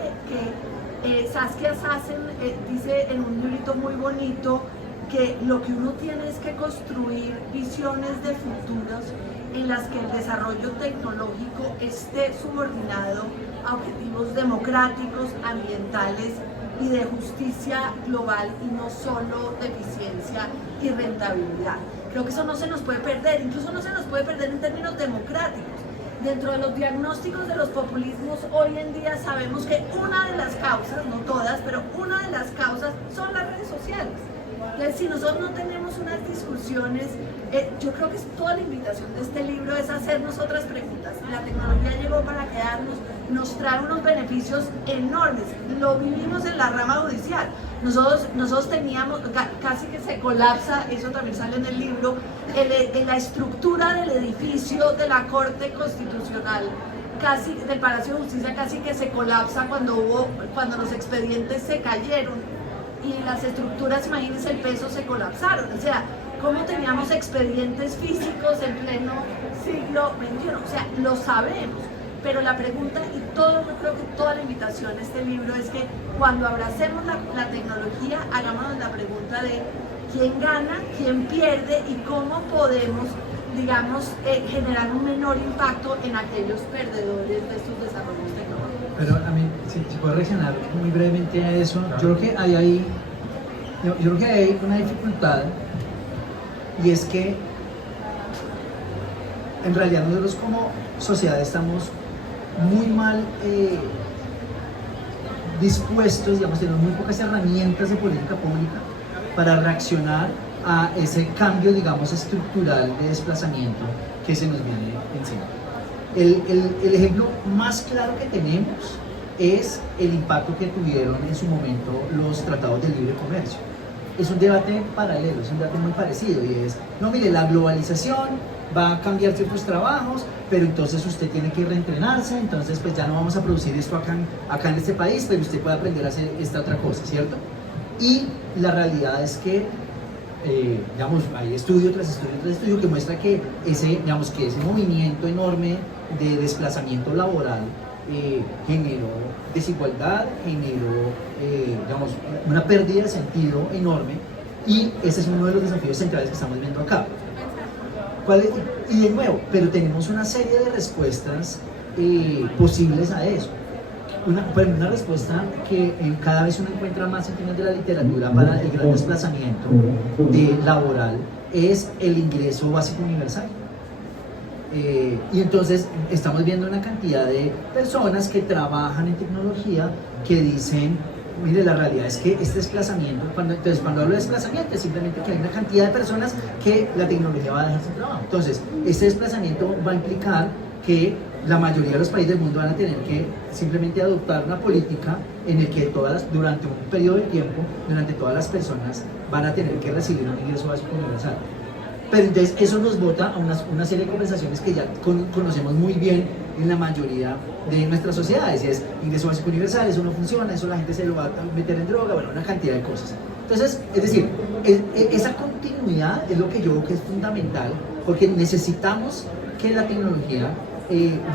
Saskia Sassen dice en un librito muy bonito que lo que uno tiene es que construir visiones de futuros en las que el desarrollo tecnológico esté subordinado a objetivos democráticos, ambientales y de justicia global, y no solo de eficiencia y rentabilidad. Creo que eso no se nos puede perder, incluso no se nos puede perder en términos democráticos. Dentro de los diagnósticos de los populismos hoy en día sabemos que una de las causas, no todas, pero una de las causas son las redes sociales. Entonces, si nosotros no tenemos unas discusiones, yo creo que toda la invitación de este libro es hacernos otras preguntas. La tecnología llegó para quedarnos, nos trae unos beneficios enormes. Lo vivimos en la rama judicial. Nosotros teníamos, casi que se colapsa, eso también sale en el libro, en la estructura del edificio de la Corte Constitucional, casi del Palacio de Justicia, casi que se colapsa cuando los expedientes se cayeron. Y las estructuras, imagínense, el peso, se colapsaron. O sea, ¿cómo teníamos expedientes físicos en pleno siglo XXI? O sea, lo sabemos. Pero la pregunta, y yo creo que toda la invitación a este libro es que cuando abracemos la tecnología, hagámonos la pregunta de quién gana, quién pierde y cómo podemos, digamos, generar un menor impacto en aquellos perdedores de estos desarrollos tecnológicos. Pero a mí, si puedo reaccionar muy brevemente a eso, yo creo que hay una dificultad, y es que en realidad nosotros como sociedad estamos muy mal dispuestos, digamos, tenemos muy pocas herramientas de política pública para reaccionar a ese cambio, digamos, estructural de desplazamiento que se nos viene encima. El ejemplo más claro que tenemos es el impacto que tuvieron en su momento los tratados de libre comercio. Es un debate paralelo, es un debate muy parecido, y es, no, mire, la globalización va a cambiar ciertos trabajos, pero entonces usted tiene que reentrenarse, entonces pues ya no vamos a producir esto acá en este país, pero usted puede aprender a hacer esta otra cosa, ¿cierto? Y la realidad es que digamos, hay estudio tras estudio que muestra que ese movimiento enorme de desplazamiento laboral generó desigualdad, generó digamos, una pérdida de sentido enorme, y ese es uno de los desafíos centrales que estamos viendo acá. Y de nuevo, pero tenemos una serie de respuestas posibles a eso. Una respuesta que cada vez uno encuentra más en términos de la literatura para el gran desplazamiento laboral es el ingreso básico universal. Y entonces estamos viendo una cantidad de personas que trabajan en tecnología que dicen, mire, la realidad es que este desplazamiento, entonces cuando hablo de desplazamiento es simplemente que hay una cantidad de personas que la tecnología va a dejar sin trabajo. Entonces, este desplazamiento va a implicar que la mayoría de los países del mundo van a tener que simplemente adoptar una política en el que durante un periodo de tiempo, durante todas las personas van a tener que recibir un ingreso básico universal. Pero entonces eso nos bota a una serie de conversaciones que ya conocemos muy bien en la mayoría de nuestras sociedades, y es ingreso básico universal, eso no funciona, eso la gente se lo va a meter en droga, bueno, una cantidad de cosas. Entonces, es decir, esa continuidad es lo que yo creo que es fundamental, porque necesitamos que la tecnología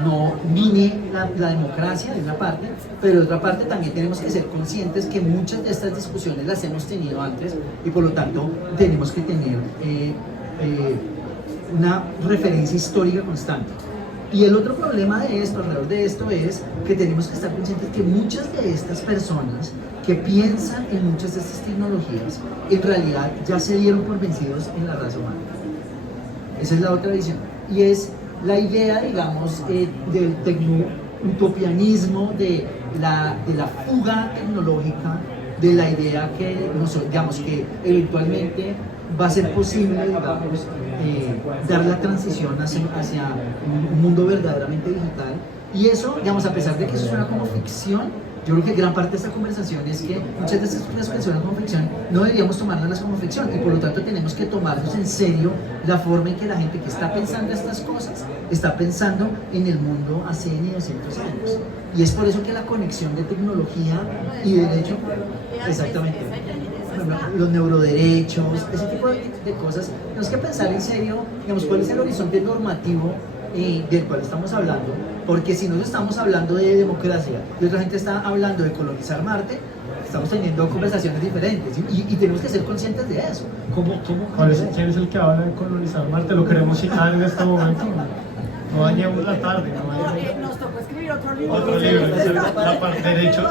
no mine la democracia de una parte, pero de otra parte también tenemos que ser conscientes que muchas de estas discusiones las hemos tenido antes y por lo tanto tenemos que tener una referencia histórica constante. Y el otro problema de esto, alrededor de esto, es que tenemos que estar conscientes que muchas de estas personas que piensan en muchas de estas tecnologías, en realidad ya se dieron por vencidos en la raza humana. Esa es la otra visión. Y es la idea, digamos, del tecno-utopianismo, de la fuga tecnológica, de la idea que, digamos, que eventualmente va a ser posible, digamos, dar la transición hacia un mundo verdaderamente digital. Y eso, digamos, a pesar de que eso suena como ficción, yo creo que gran parte de esta conversación es que muchas de estas cosas que suenan como ficción no deberíamos tomarlas como ficción, y por lo tanto tenemos que tomarnos en serio la forma en que la gente que está pensando estas cosas está pensando en el mundo hace ni 200 años. Y es por eso que la conexión de tecnología y derecho, exactamente, los neuroderechos, ese tipo de cosas, tenemos que pensar en serio, digamos, cuál es el horizonte normativo del cual estamos hablando, porque si no estamos hablando de democracia y otra gente está hablando de colonizar Marte, estamos teniendo conversaciones diferentes y tenemos que ser conscientes de eso. ¿Quién es el que habla de colonizar Marte? Lo queremos citar en este momento. No dañemos la tarde. Nos tocó escribir otro libro. Otro libro, la parte derecho.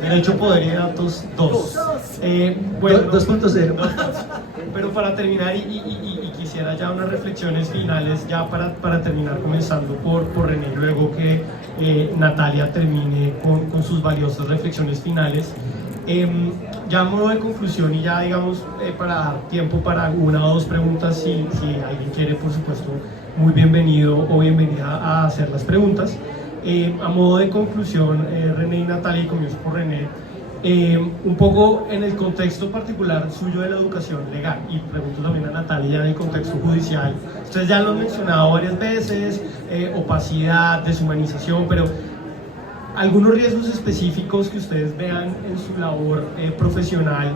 Derecho, poder y datos 2. Bueno, 2.0. Pero para terminar, y quisiera ya unas reflexiones finales, ya para terminar, comenzando por René, luego que Natalia termine con sus valiosas reflexiones finales. Ya a modo de conclusión y ya, digamos, para dar tiempo para una o dos preguntas, si alguien quiere, por supuesto, muy bienvenido o bienvenida a hacer las preguntas. A modo de conclusión, René y Natalia, y comienzo por René, un poco en el contexto particular suyo de la educación legal, y pregunto también a Natalia en el contexto judicial. Ustedes ya lo han mencionado varias veces, opacidad, deshumanización, pero algunos riesgos específicos que ustedes vean en su labor profesional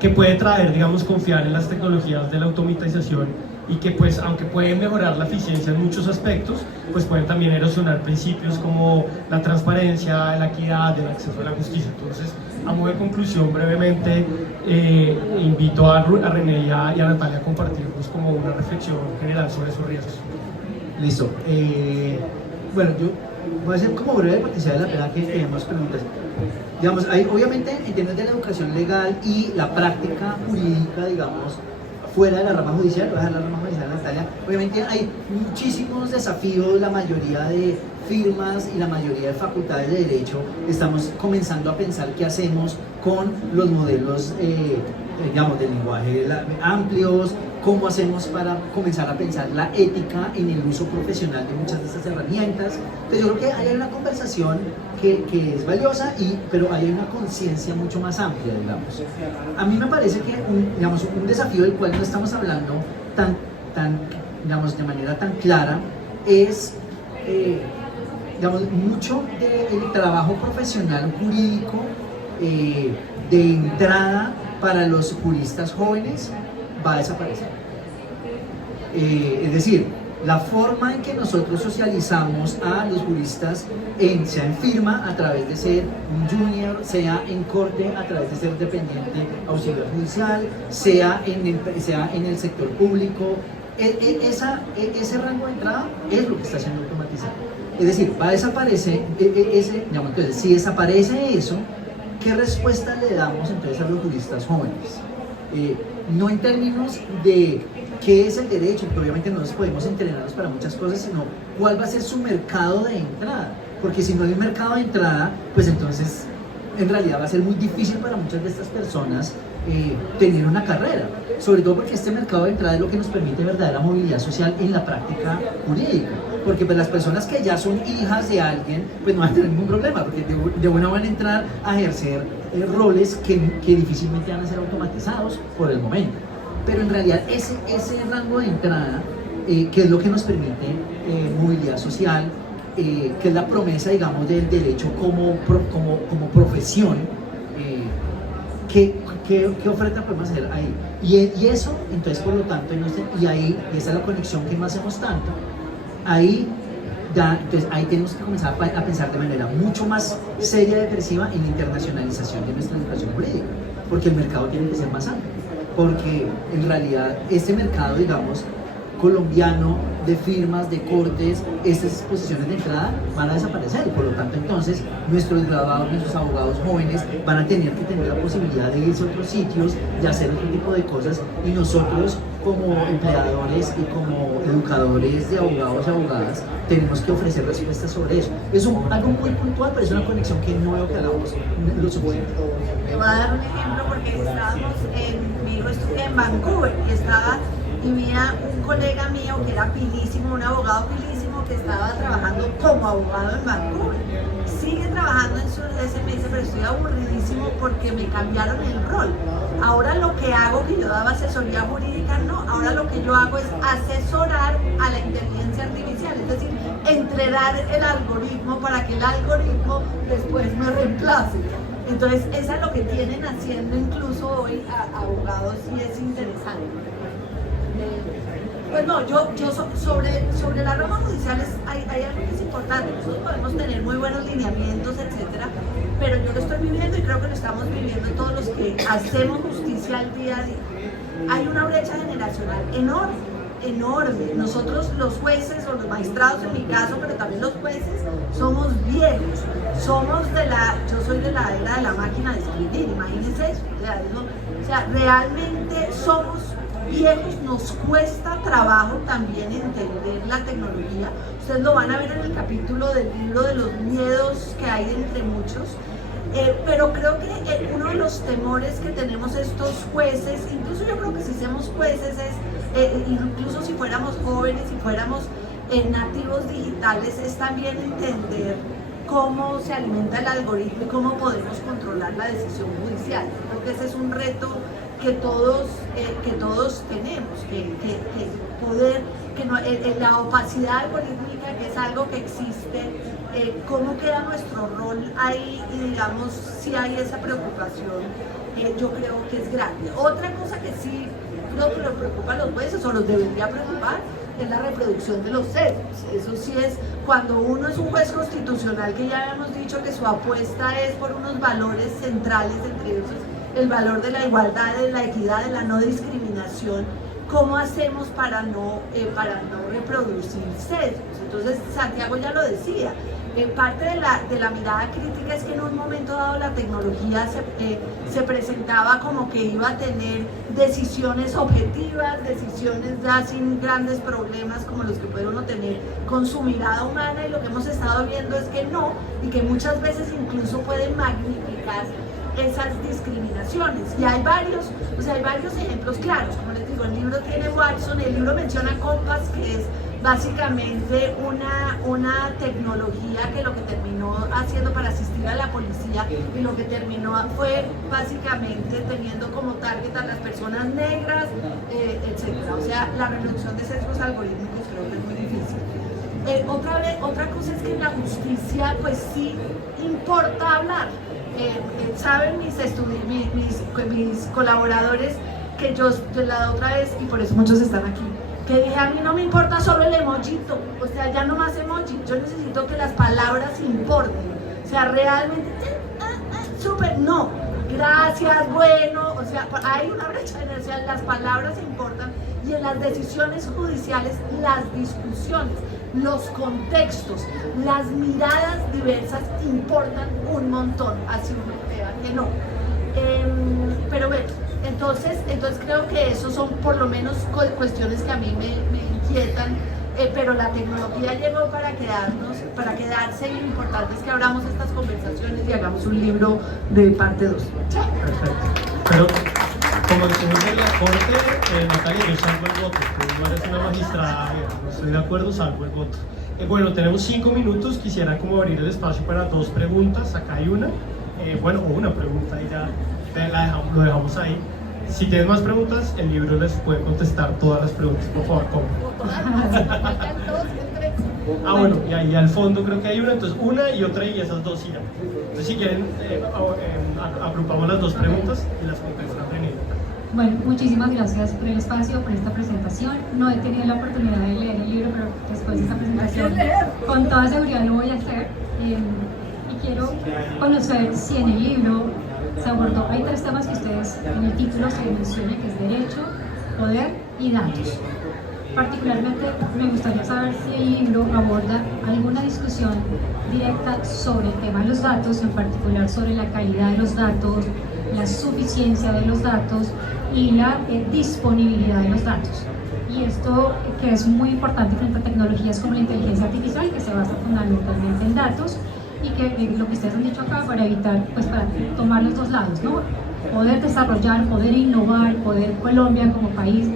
que puede traer, digamos, confiar en las tecnologías de la automatización, y que, pues, aunque pueden mejorar la eficiencia en muchos aspectos, pues pueden también erosionar principios como la transparencia, la equidad, el acceso a la justicia. Entonces, a modo de conclusión, brevemente, invito a René y a Natalia a compartirnos como una reflexión general sobre esos riesgos. Listo. Bueno, yo voy a ser como breve porque sea de la pena que tenemos preguntas. Digamos, hay, obviamente, en términos de la educación legal y la práctica jurídica, digamos, fuera de la rama judicial, voy a dejar la rama judicial a Natalia, obviamente hay muchísimos desafíos. La mayoría de firmas y la mayoría de facultades de derecho estamos comenzando a pensar qué hacemos con los modelos, digamos, de lenguaje amplios, cómo hacemos para comenzar a pensar la ética en el uso profesional de muchas de estas herramientas. Entonces yo creo que hay una conversación que es valiosa, pero hay una conciencia mucho más amplia, digamos. A mí me parece que un desafío del cual no estamos hablando digamos, de manera tan clara es digamos, mucho del trabajo profesional jurídico de entrada para los juristas jóvenes va a desaparecer. Es decir, la forma en que nosotros socializamos a los juristas, sea en firma a través de ser un junior, sea en corte a través de ser dependiente auxiliar judicial, sea en el sector público, ese rango de entrada es lo que está siendo automatizado. Es decir, va a desaparecer digamos, entonces, si desaparece eso, ¿qué respuesta le damos entonces a los juristas jóvenes? No en términos de qué es el derecho, porque obviamente no nos podemos entrenarnos para muchas cosas, sino cuál va a ser su mercado de entrada, porque si no hay un mercado de entrada, pues entonces en realidad va a ser muy difícil para muchas de estas personas tener una carrera, sobre todo porque este mercado de entrada es lo que nos permite verdadera movilidad social en la práctica jurídica, porque pues las personas que ya son hijas de alguien, pues no van a tener ningún problema, porque de una van a entrar a ejercer roles que difícilmente van a ser automatizados por el momento, pero en realidad ese rango de entrada, que es lo que nos permite movilidad social, que es la promesa, digamos, del derecho como profesión, ¿qué oferta podemos hacer ahí? Y eso, entonces, por lo tanto, y ahí, esa es la conexión que no hacemos tanto, entonces ahí tenemos que comenzar a pensar de manera mucho más seria y agresiva en la internacionalización de nuestra educación jurídica, porque el mercado tiene que ser más amplio, porque en realidad este mercado, digamos, colombiano de firmas, de cortes, estas posiciones de entrada van a desaparecer, y por lo tanto entonces nuestros graduados, nuestros abogados jóvenes van a tener que tener la posibilidad de irse a otros sitios, de hacer otro tipo de cosas, y nosotros como empleadores y como educadores de abogados y abogadas tenemos que ofrecer respuestas sobre eso. Es algo muy puntual, pero es una conexión que no veo que hagamos lo suficiente. Te voy a dar un ejemplo porque mi hijo estudia en Vancouver y había un colega mío que era pilísimo, un abogado pilísimo que estaba trabajando como abogado en Vancouver. Sigue trabajando en su SMS, pero estoy aburridísimo porque me cambiaron el rol. Ahora lo que hago, que yo daba asesoría jurídica, no, ahora lo que yo hago es asesorar a la inteligencia artificial, es decir, entrenar el algoritmo para que el algoritmo después me reemplace. Entonces, eso es lo que tienen haciendo incluso hoy a abogados y es interesante. Pues no, sobre la rama judicial hay algo que es importante. Nosotros podemos tener muy buenos lineamientos, etcétera, pero yo lo estoy viviendo y creo que lo estamos viviendo todos los que hacemos justicia al día a día. Hay una brecha generacional enorme. Nosotros los jueces o los magistrados en mi caso, pero también los jueces, somos viejos. Yo soy de la era de la máquina de escribir, imagínense eso. O sea, realmente somos viejos, nos cuesta trabajo también entender la tecnología. Ustedes lo van a ver en el capítulo del libro de los miedos que hay entre muchos. Pero creo que uno de los temores que tenemos estos jueces, incluso yo creo que si somos jueces, incluso si fuéramos jóvenes, si fuéramos nativos digitales, es también entender cómo se alimenta el algoritmo y cómo podemos controlar la decisión judicial. Creo que ese es un reto que todos tenemos, la opacidad algorítmica, que es algo que existe, cómo queda nuestro rol ahí, y digamos, si hay esa preocupación, yo creo que es grande. Otra cosa que sí nos preocupa a los jueces, o los debería preocupar, es la reproducción de los sesgos. Eso sí es, cuando uno es un juez constitucional, que ya habíamos dicho que su apuesta es por unos valores centrales, entre ellos el valor de la igualdad, de la equidad, de la no discriminación, ¿cómo hacemos para no reproducir sesgos? Entonces, Santiago ya lo decía, parte de la mirada crítica es que en un momento dado la tecnología se presentaba como que iba a tener decisiones objetivas, decisiones ya sin grandes problemas como los que puede uno tener con su mirada humana, y lo que hemos estado viendo es que no, y que muchas veces incluso pueden magnificar esas discriminaciones. Y hay varios ejemplos claros. Como les digo, el libro tiene Watson, el libro menciona Compass, que es básicamente una tecnología que lo que terminó haciendo para asistir a la policía, y lo que terminó fue básicamente teniendo como target a las personas negras, etc. O sea, la reducción de sesgos algorítmicos creo que es muy difícil. Otra cosa es que en la justicia pues sí importa hablar. Saben mis colaboradores que yo la otra vez, y por eso muchos están aquí, que dije, a mí no me importa solo el emojito, o sea, ya no más emoji, yo necesito que las palabras importen, o sea, realmente, súper, no, gracias, bueno, o sea, hay una brecha, o sea, las palabras importan, y en las decisiones judiciales, las discusiones, los contextos, las miradas diversas importan un montón, así uno crea que no. Pero bueno, Entonces creo que eso son por lo menos cuestiones que a mí me inquietan, pero la tecnología llegó para quedarse, y lo importante es que abramos estas conversaciones y hagamos un libro de parte 2. Perfecto. Pero como decimos en la corte, Natalia, yo salvo el voto. Tú no eres una magistrada, no estoy de acuerdo, salvo el voto. Bueno, tenemos 5 minutos, quisiera como abrir el espacio para 2 preguntas, acá hay una, o una pregunta y ya lo dejamos ahí. Si tienes más preguntas, el libro les puede contestar todas las preguntas, por favor, bueno, y ahí al fondo creo que hay una, entonces una y otra y esas 2 irán. Entonces si quieren, agrupamos las 2 preguntas y las contestan. Bueno, muchísimas gracias por el espacio, por esta presentación. No he tenido la oportunidad de leer el libro, pero después de esta presentación con toda seguridad lo voy a hacer. Y quiero conocer si en el libro se abordó, hay 3 temas que ustedes en el título se mencionan, que es derecho, poder y datos. Particularmente me gustaría saber si el libro aborda alguna discusión directa sobre el tema de los datos, en particular sobre la calidad de los datos, la suficiencia de los datos y la disponibilidad de los datos. Y esto que es muy importante frente a tecnologías como la inteligencia artificial, que se basa fundamentalmente en datos, y que lo que ustedes han dicho acá, para evitar, pues para tomar los 2 lados, ¿no? Poder desarrollar, poder innovar, poder Colombia como país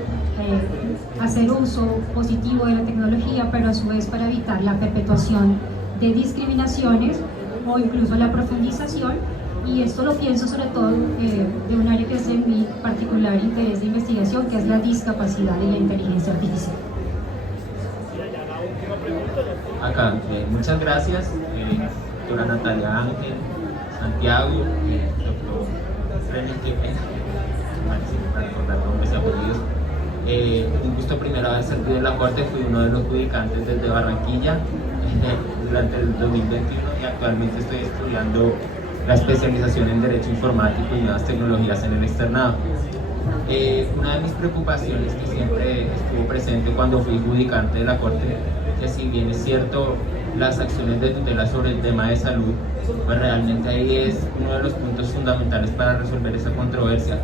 hacer uso positivo de la tecnología, pero a su vez para evitar la perpetuación de discriminaciones o incluso la profundización. Y esto lo pienso sobre todo de un área que es de mi particular interés de investigación, que es la discapacidad y la inteligencia artificial. Acá, muchas gracias, doctora Natalia Ángel, Santiago, doctor René, para recordar nombres y apellidos. Un gusto primero haber servido en la corte, fui uno de los judicantes desde Barranquilla durante el 2021 y actualmente estoy estudiando la especialización en Derecho Informático y Nuevas Tecnologías en el externado. Una de mis preocupaciones que siempre estuvo presente cuando fui judicante de la Corte, que si bien es cierto las acciones de tutela sobre el tema de salud, pues realmente ahí es uno de los puntos fundamentales para resolver esa controversia.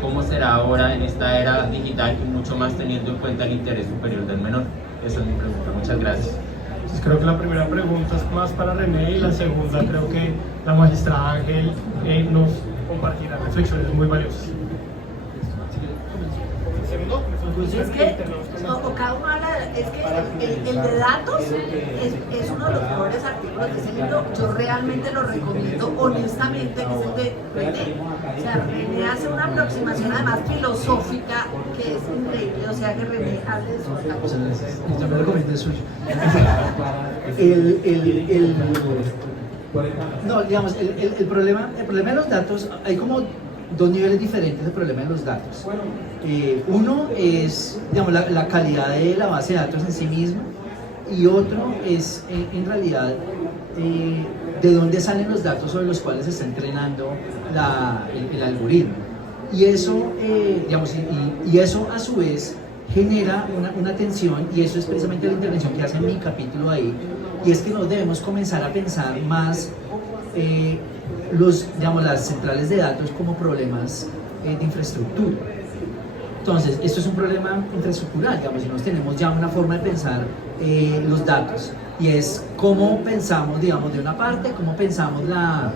¿Cómo será ahora en esta era digital y mucho más teniendo en cuenta el interés superior del menor? Esa es mi pregunta. Muchas gracias. Entonces creo que la primera pregunta es más para René y la segunda creo que la magistrada Ángel nos compartirá reflexiones muy valiosas. Es que cada uno habla, es que el de datos es uno de los mejores artículos de ese libro. Yo realmente lo recomiendo honestamente, que es el de René. O sea, René hace una aproximación además filosófica que es increíble. O sea, que René hable de su acá. Yo me recomiendo el suyo. No, digamos, el problema de los datos, hay como 2 niveles diferentes del problema de los datos. Uno es, digamos, la calidad de la base de datos en sí misma, y otro es, en realidad, de dónde salen los datos sobre los cuales se está entrenando el algoritmo. Y eso, digamos, y eso a su vez genera una tensión, y eso es precisamente la intervención que hace en mi capítulo ahí, y es que nos debemos comenzar a pensar más digamos, las centrales de datos como problemas de infraestructura. Entonces, esto es un problema infraestructural, digamos, y nosotros tenemos ya una forma de pensar los datos, y es cómo pensamos, digamos, de una parte, cómo pensamos la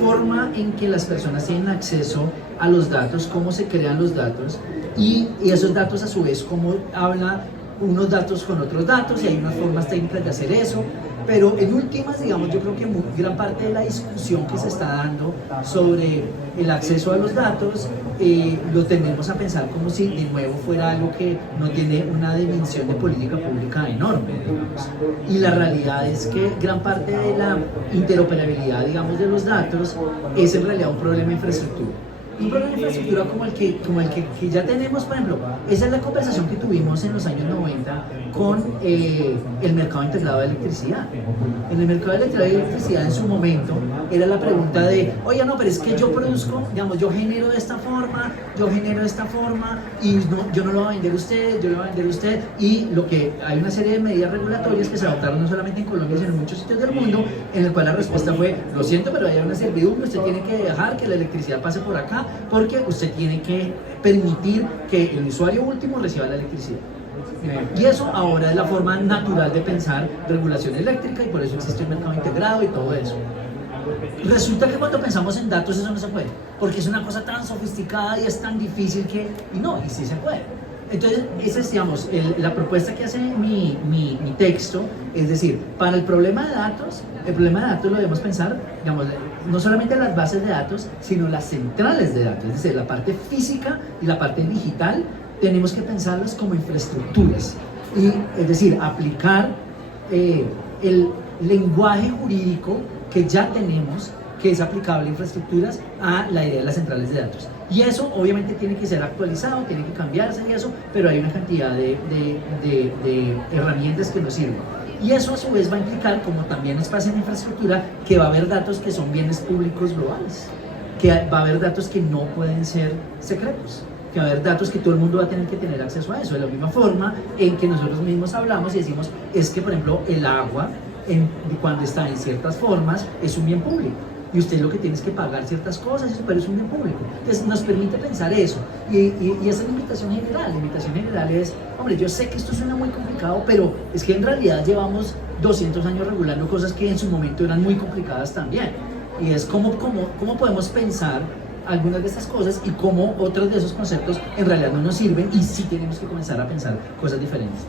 forma en que las personas tienen acceso a los datos, cómo se crean los datos, y esos datos a su vez cómo habla unos datos con otros datos, y hay unas formas técnicas de hacer eso. Pero en últimas, digamos, yo creo que gran parte de la discusión que se está dando sobre el acceso a los datos lo tendemos a pensar como si de nuevo fuera algo que no tiene una dimensión de política pública enorme, digamos. Y la realidad es que gran parte de la interoperabilidad, digamos, de los datos es en realidad un problema de infraestructura. Un problema de infraestructura como el que ya tenemos, por ejemplo, esa es la conversación que tuvimos en los años 90 con el mercado integrado de electricidad. En el mercado integrado de electricidad en su momento era la pregunta de, oye, no, pero es que yo produzco, digamos, yo genero de esta forma, y yo no lo voy a vender a usted, yo lo voy a vender a usted, y hay una serie de medidas regulatorias que se adoptaron no solamente en Colombia, sino en muchos sitios del mundo, en el cual la respuesta fue, lo siento, pero hay una servidumbre, usted tiene que dejar que la electricidad pase por acá, eléctrica, porque usted tiene que permitir que el usuario último reciba la electricidad. Y eso ahora es la forma natural de pensar regulación eléctrica, y por eso existe el mercado integrado y todo eso. Resulta que cuando pensamos en datos eso no se puede, porque es una cosa tan sofisticada y es tan difícil que, y sí se puede. Entonces, esa es, digamos, la propuesta que hace mi texto, es decir, para el problema de datos lo debemos pensar, digamos, no solamente las bases de datos, sino las centrales de datos, es decir, la parte física y la parte digital, tenemos que pensarlas como infraestructuras, y, es decir, aplicar el lenguaje jurídico que ya tenemos, que es aplicable a infraestructuras, a la idea de las centrales de datos. Y eso obviamente tiene que ser actualizado, tiene que cambiarse y eso, pero hay una cantidad de herramientas que nos sirven. Y eso a su vez va a implicar, como también es pasa en infraestructura, que va a haber datos que son bienes públicos globales, que va a haber datos que no pueden ser secretos, que va a haber datos que todo el mundo va a tener que tener acceso a eso. De la misma forma en que nosotros mismos hablamos y decimos, es que por ejemplo el agua, cuando está en ciertas formas, es un bien público. Y usted lo que tiene es que pagar ciertas cosas, pero es un bien público. Entonces nos permite pensar eso. Y esa es la invitación general. La invitación general es, hombre, yo sé que esto suena muy complicado, pero es que en realidad llevamos 200 años regulando cosas que en su momento eran muy complicadas también. Y es cómo podemos pensar algunas de estas cosas y cómo otros de esos conceptos en realidad no nos sirven, y sí tenemos que comenzar a pensar cosas diferentes.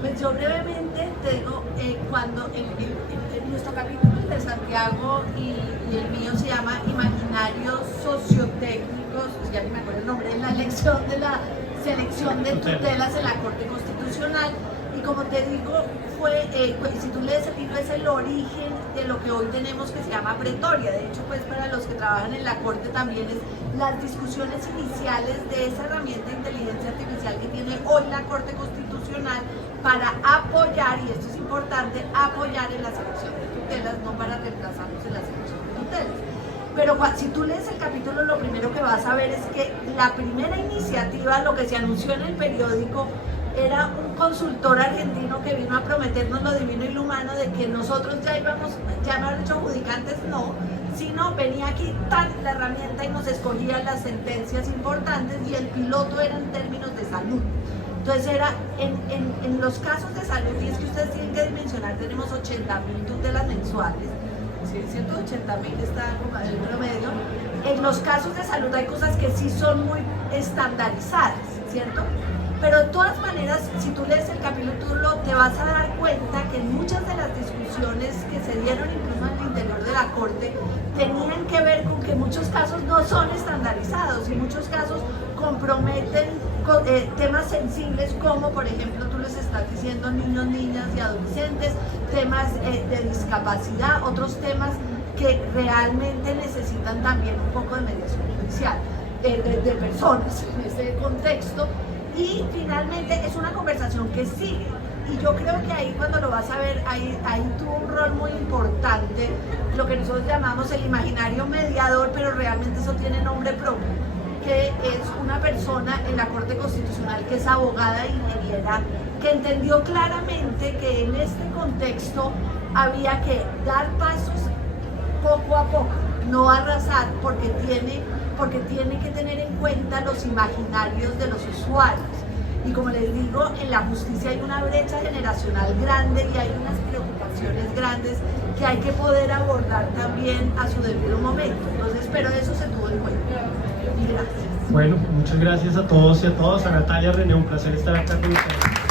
Pues yo brevemente te digo, cuando en nuestro capítulo de Santiago y el mío se llama Imaginarios Sociotécnicos, ya ni me acuerdo el nombre, de la elección de la selección de tutelas en la Corte Constitucional, y como te digo, si tú lees el libro, es el origen de lo que hoy tenemos que se llama pretoria. De hecho, pues para los que trabajan en la Corte también es las discusiones iniciales de esa herramienta de inteligencia artificial que tiene hoy la Corte Constitucional para apoyar, y esto es importante, apoyar en la selección de tutelas, no para reemplazarnos en la selección de tutelas. Pero si tú lees el capítulo, lo primero que vas a ver es que la primera iniciativa, lo que se anunció en el periódico, era un consultor argentino que vino a prometernos lo divino y lo humano, de que nosotros ya no hemos hecho adjudicantes, no, sino venía aquí la herramienta y nos escogía las sentencias importantes, y el piloto era en términos de salud. Entonces era en los casos de salud, y es que ustedes tienen que dimensionar, tenemos 80.000 tutelas mensuales, ¿sí? 180.000 está como el promedio. En los casos de salud hay cosas que sí son muy estandarizadas, ¿cierto? Pero de todas maneras, si tú lees el capítulo, te vas a dar cuenta que muchas de las discusiones que se dieron incluso en el interior de la Corte tenían que ver con que muchos casos no son estandarizados, y muchos casos comprometen temas sensibles, como por ejemplo tú les estás diciendo niños, niñas y adolescentes, temas de discapacidad, otros temas que realmente necesitan también un poco de mediación judicial de personas en este contexto. Y finalmente es una conversación que sigue, y yo creo que ahí, cuando lo vas a ver, ahí tuvo un rol muy importante lo que nosotros llamamos el imaginario mediador, pero realmente eso tiene nombre propio, que es una persona en la Corte Constitucional que es abogada e ingeniera, que entendió claramente que en este contexto había que dar pasos poco a poco, no arrasar, porque tiene que tener en cuenta los imaginarios de los usuarios. Y como les digo, en la justicia hay una brecha generacional grande y hay unas preocupaciones grandes que hay que poder abordar también a su debido momento. Entonces, pero eso se tuvo en cuenta. Y gracias. Bueno, muchas gracias a todos y a todas. A Natalia, René, un placer estar acá con ustedes.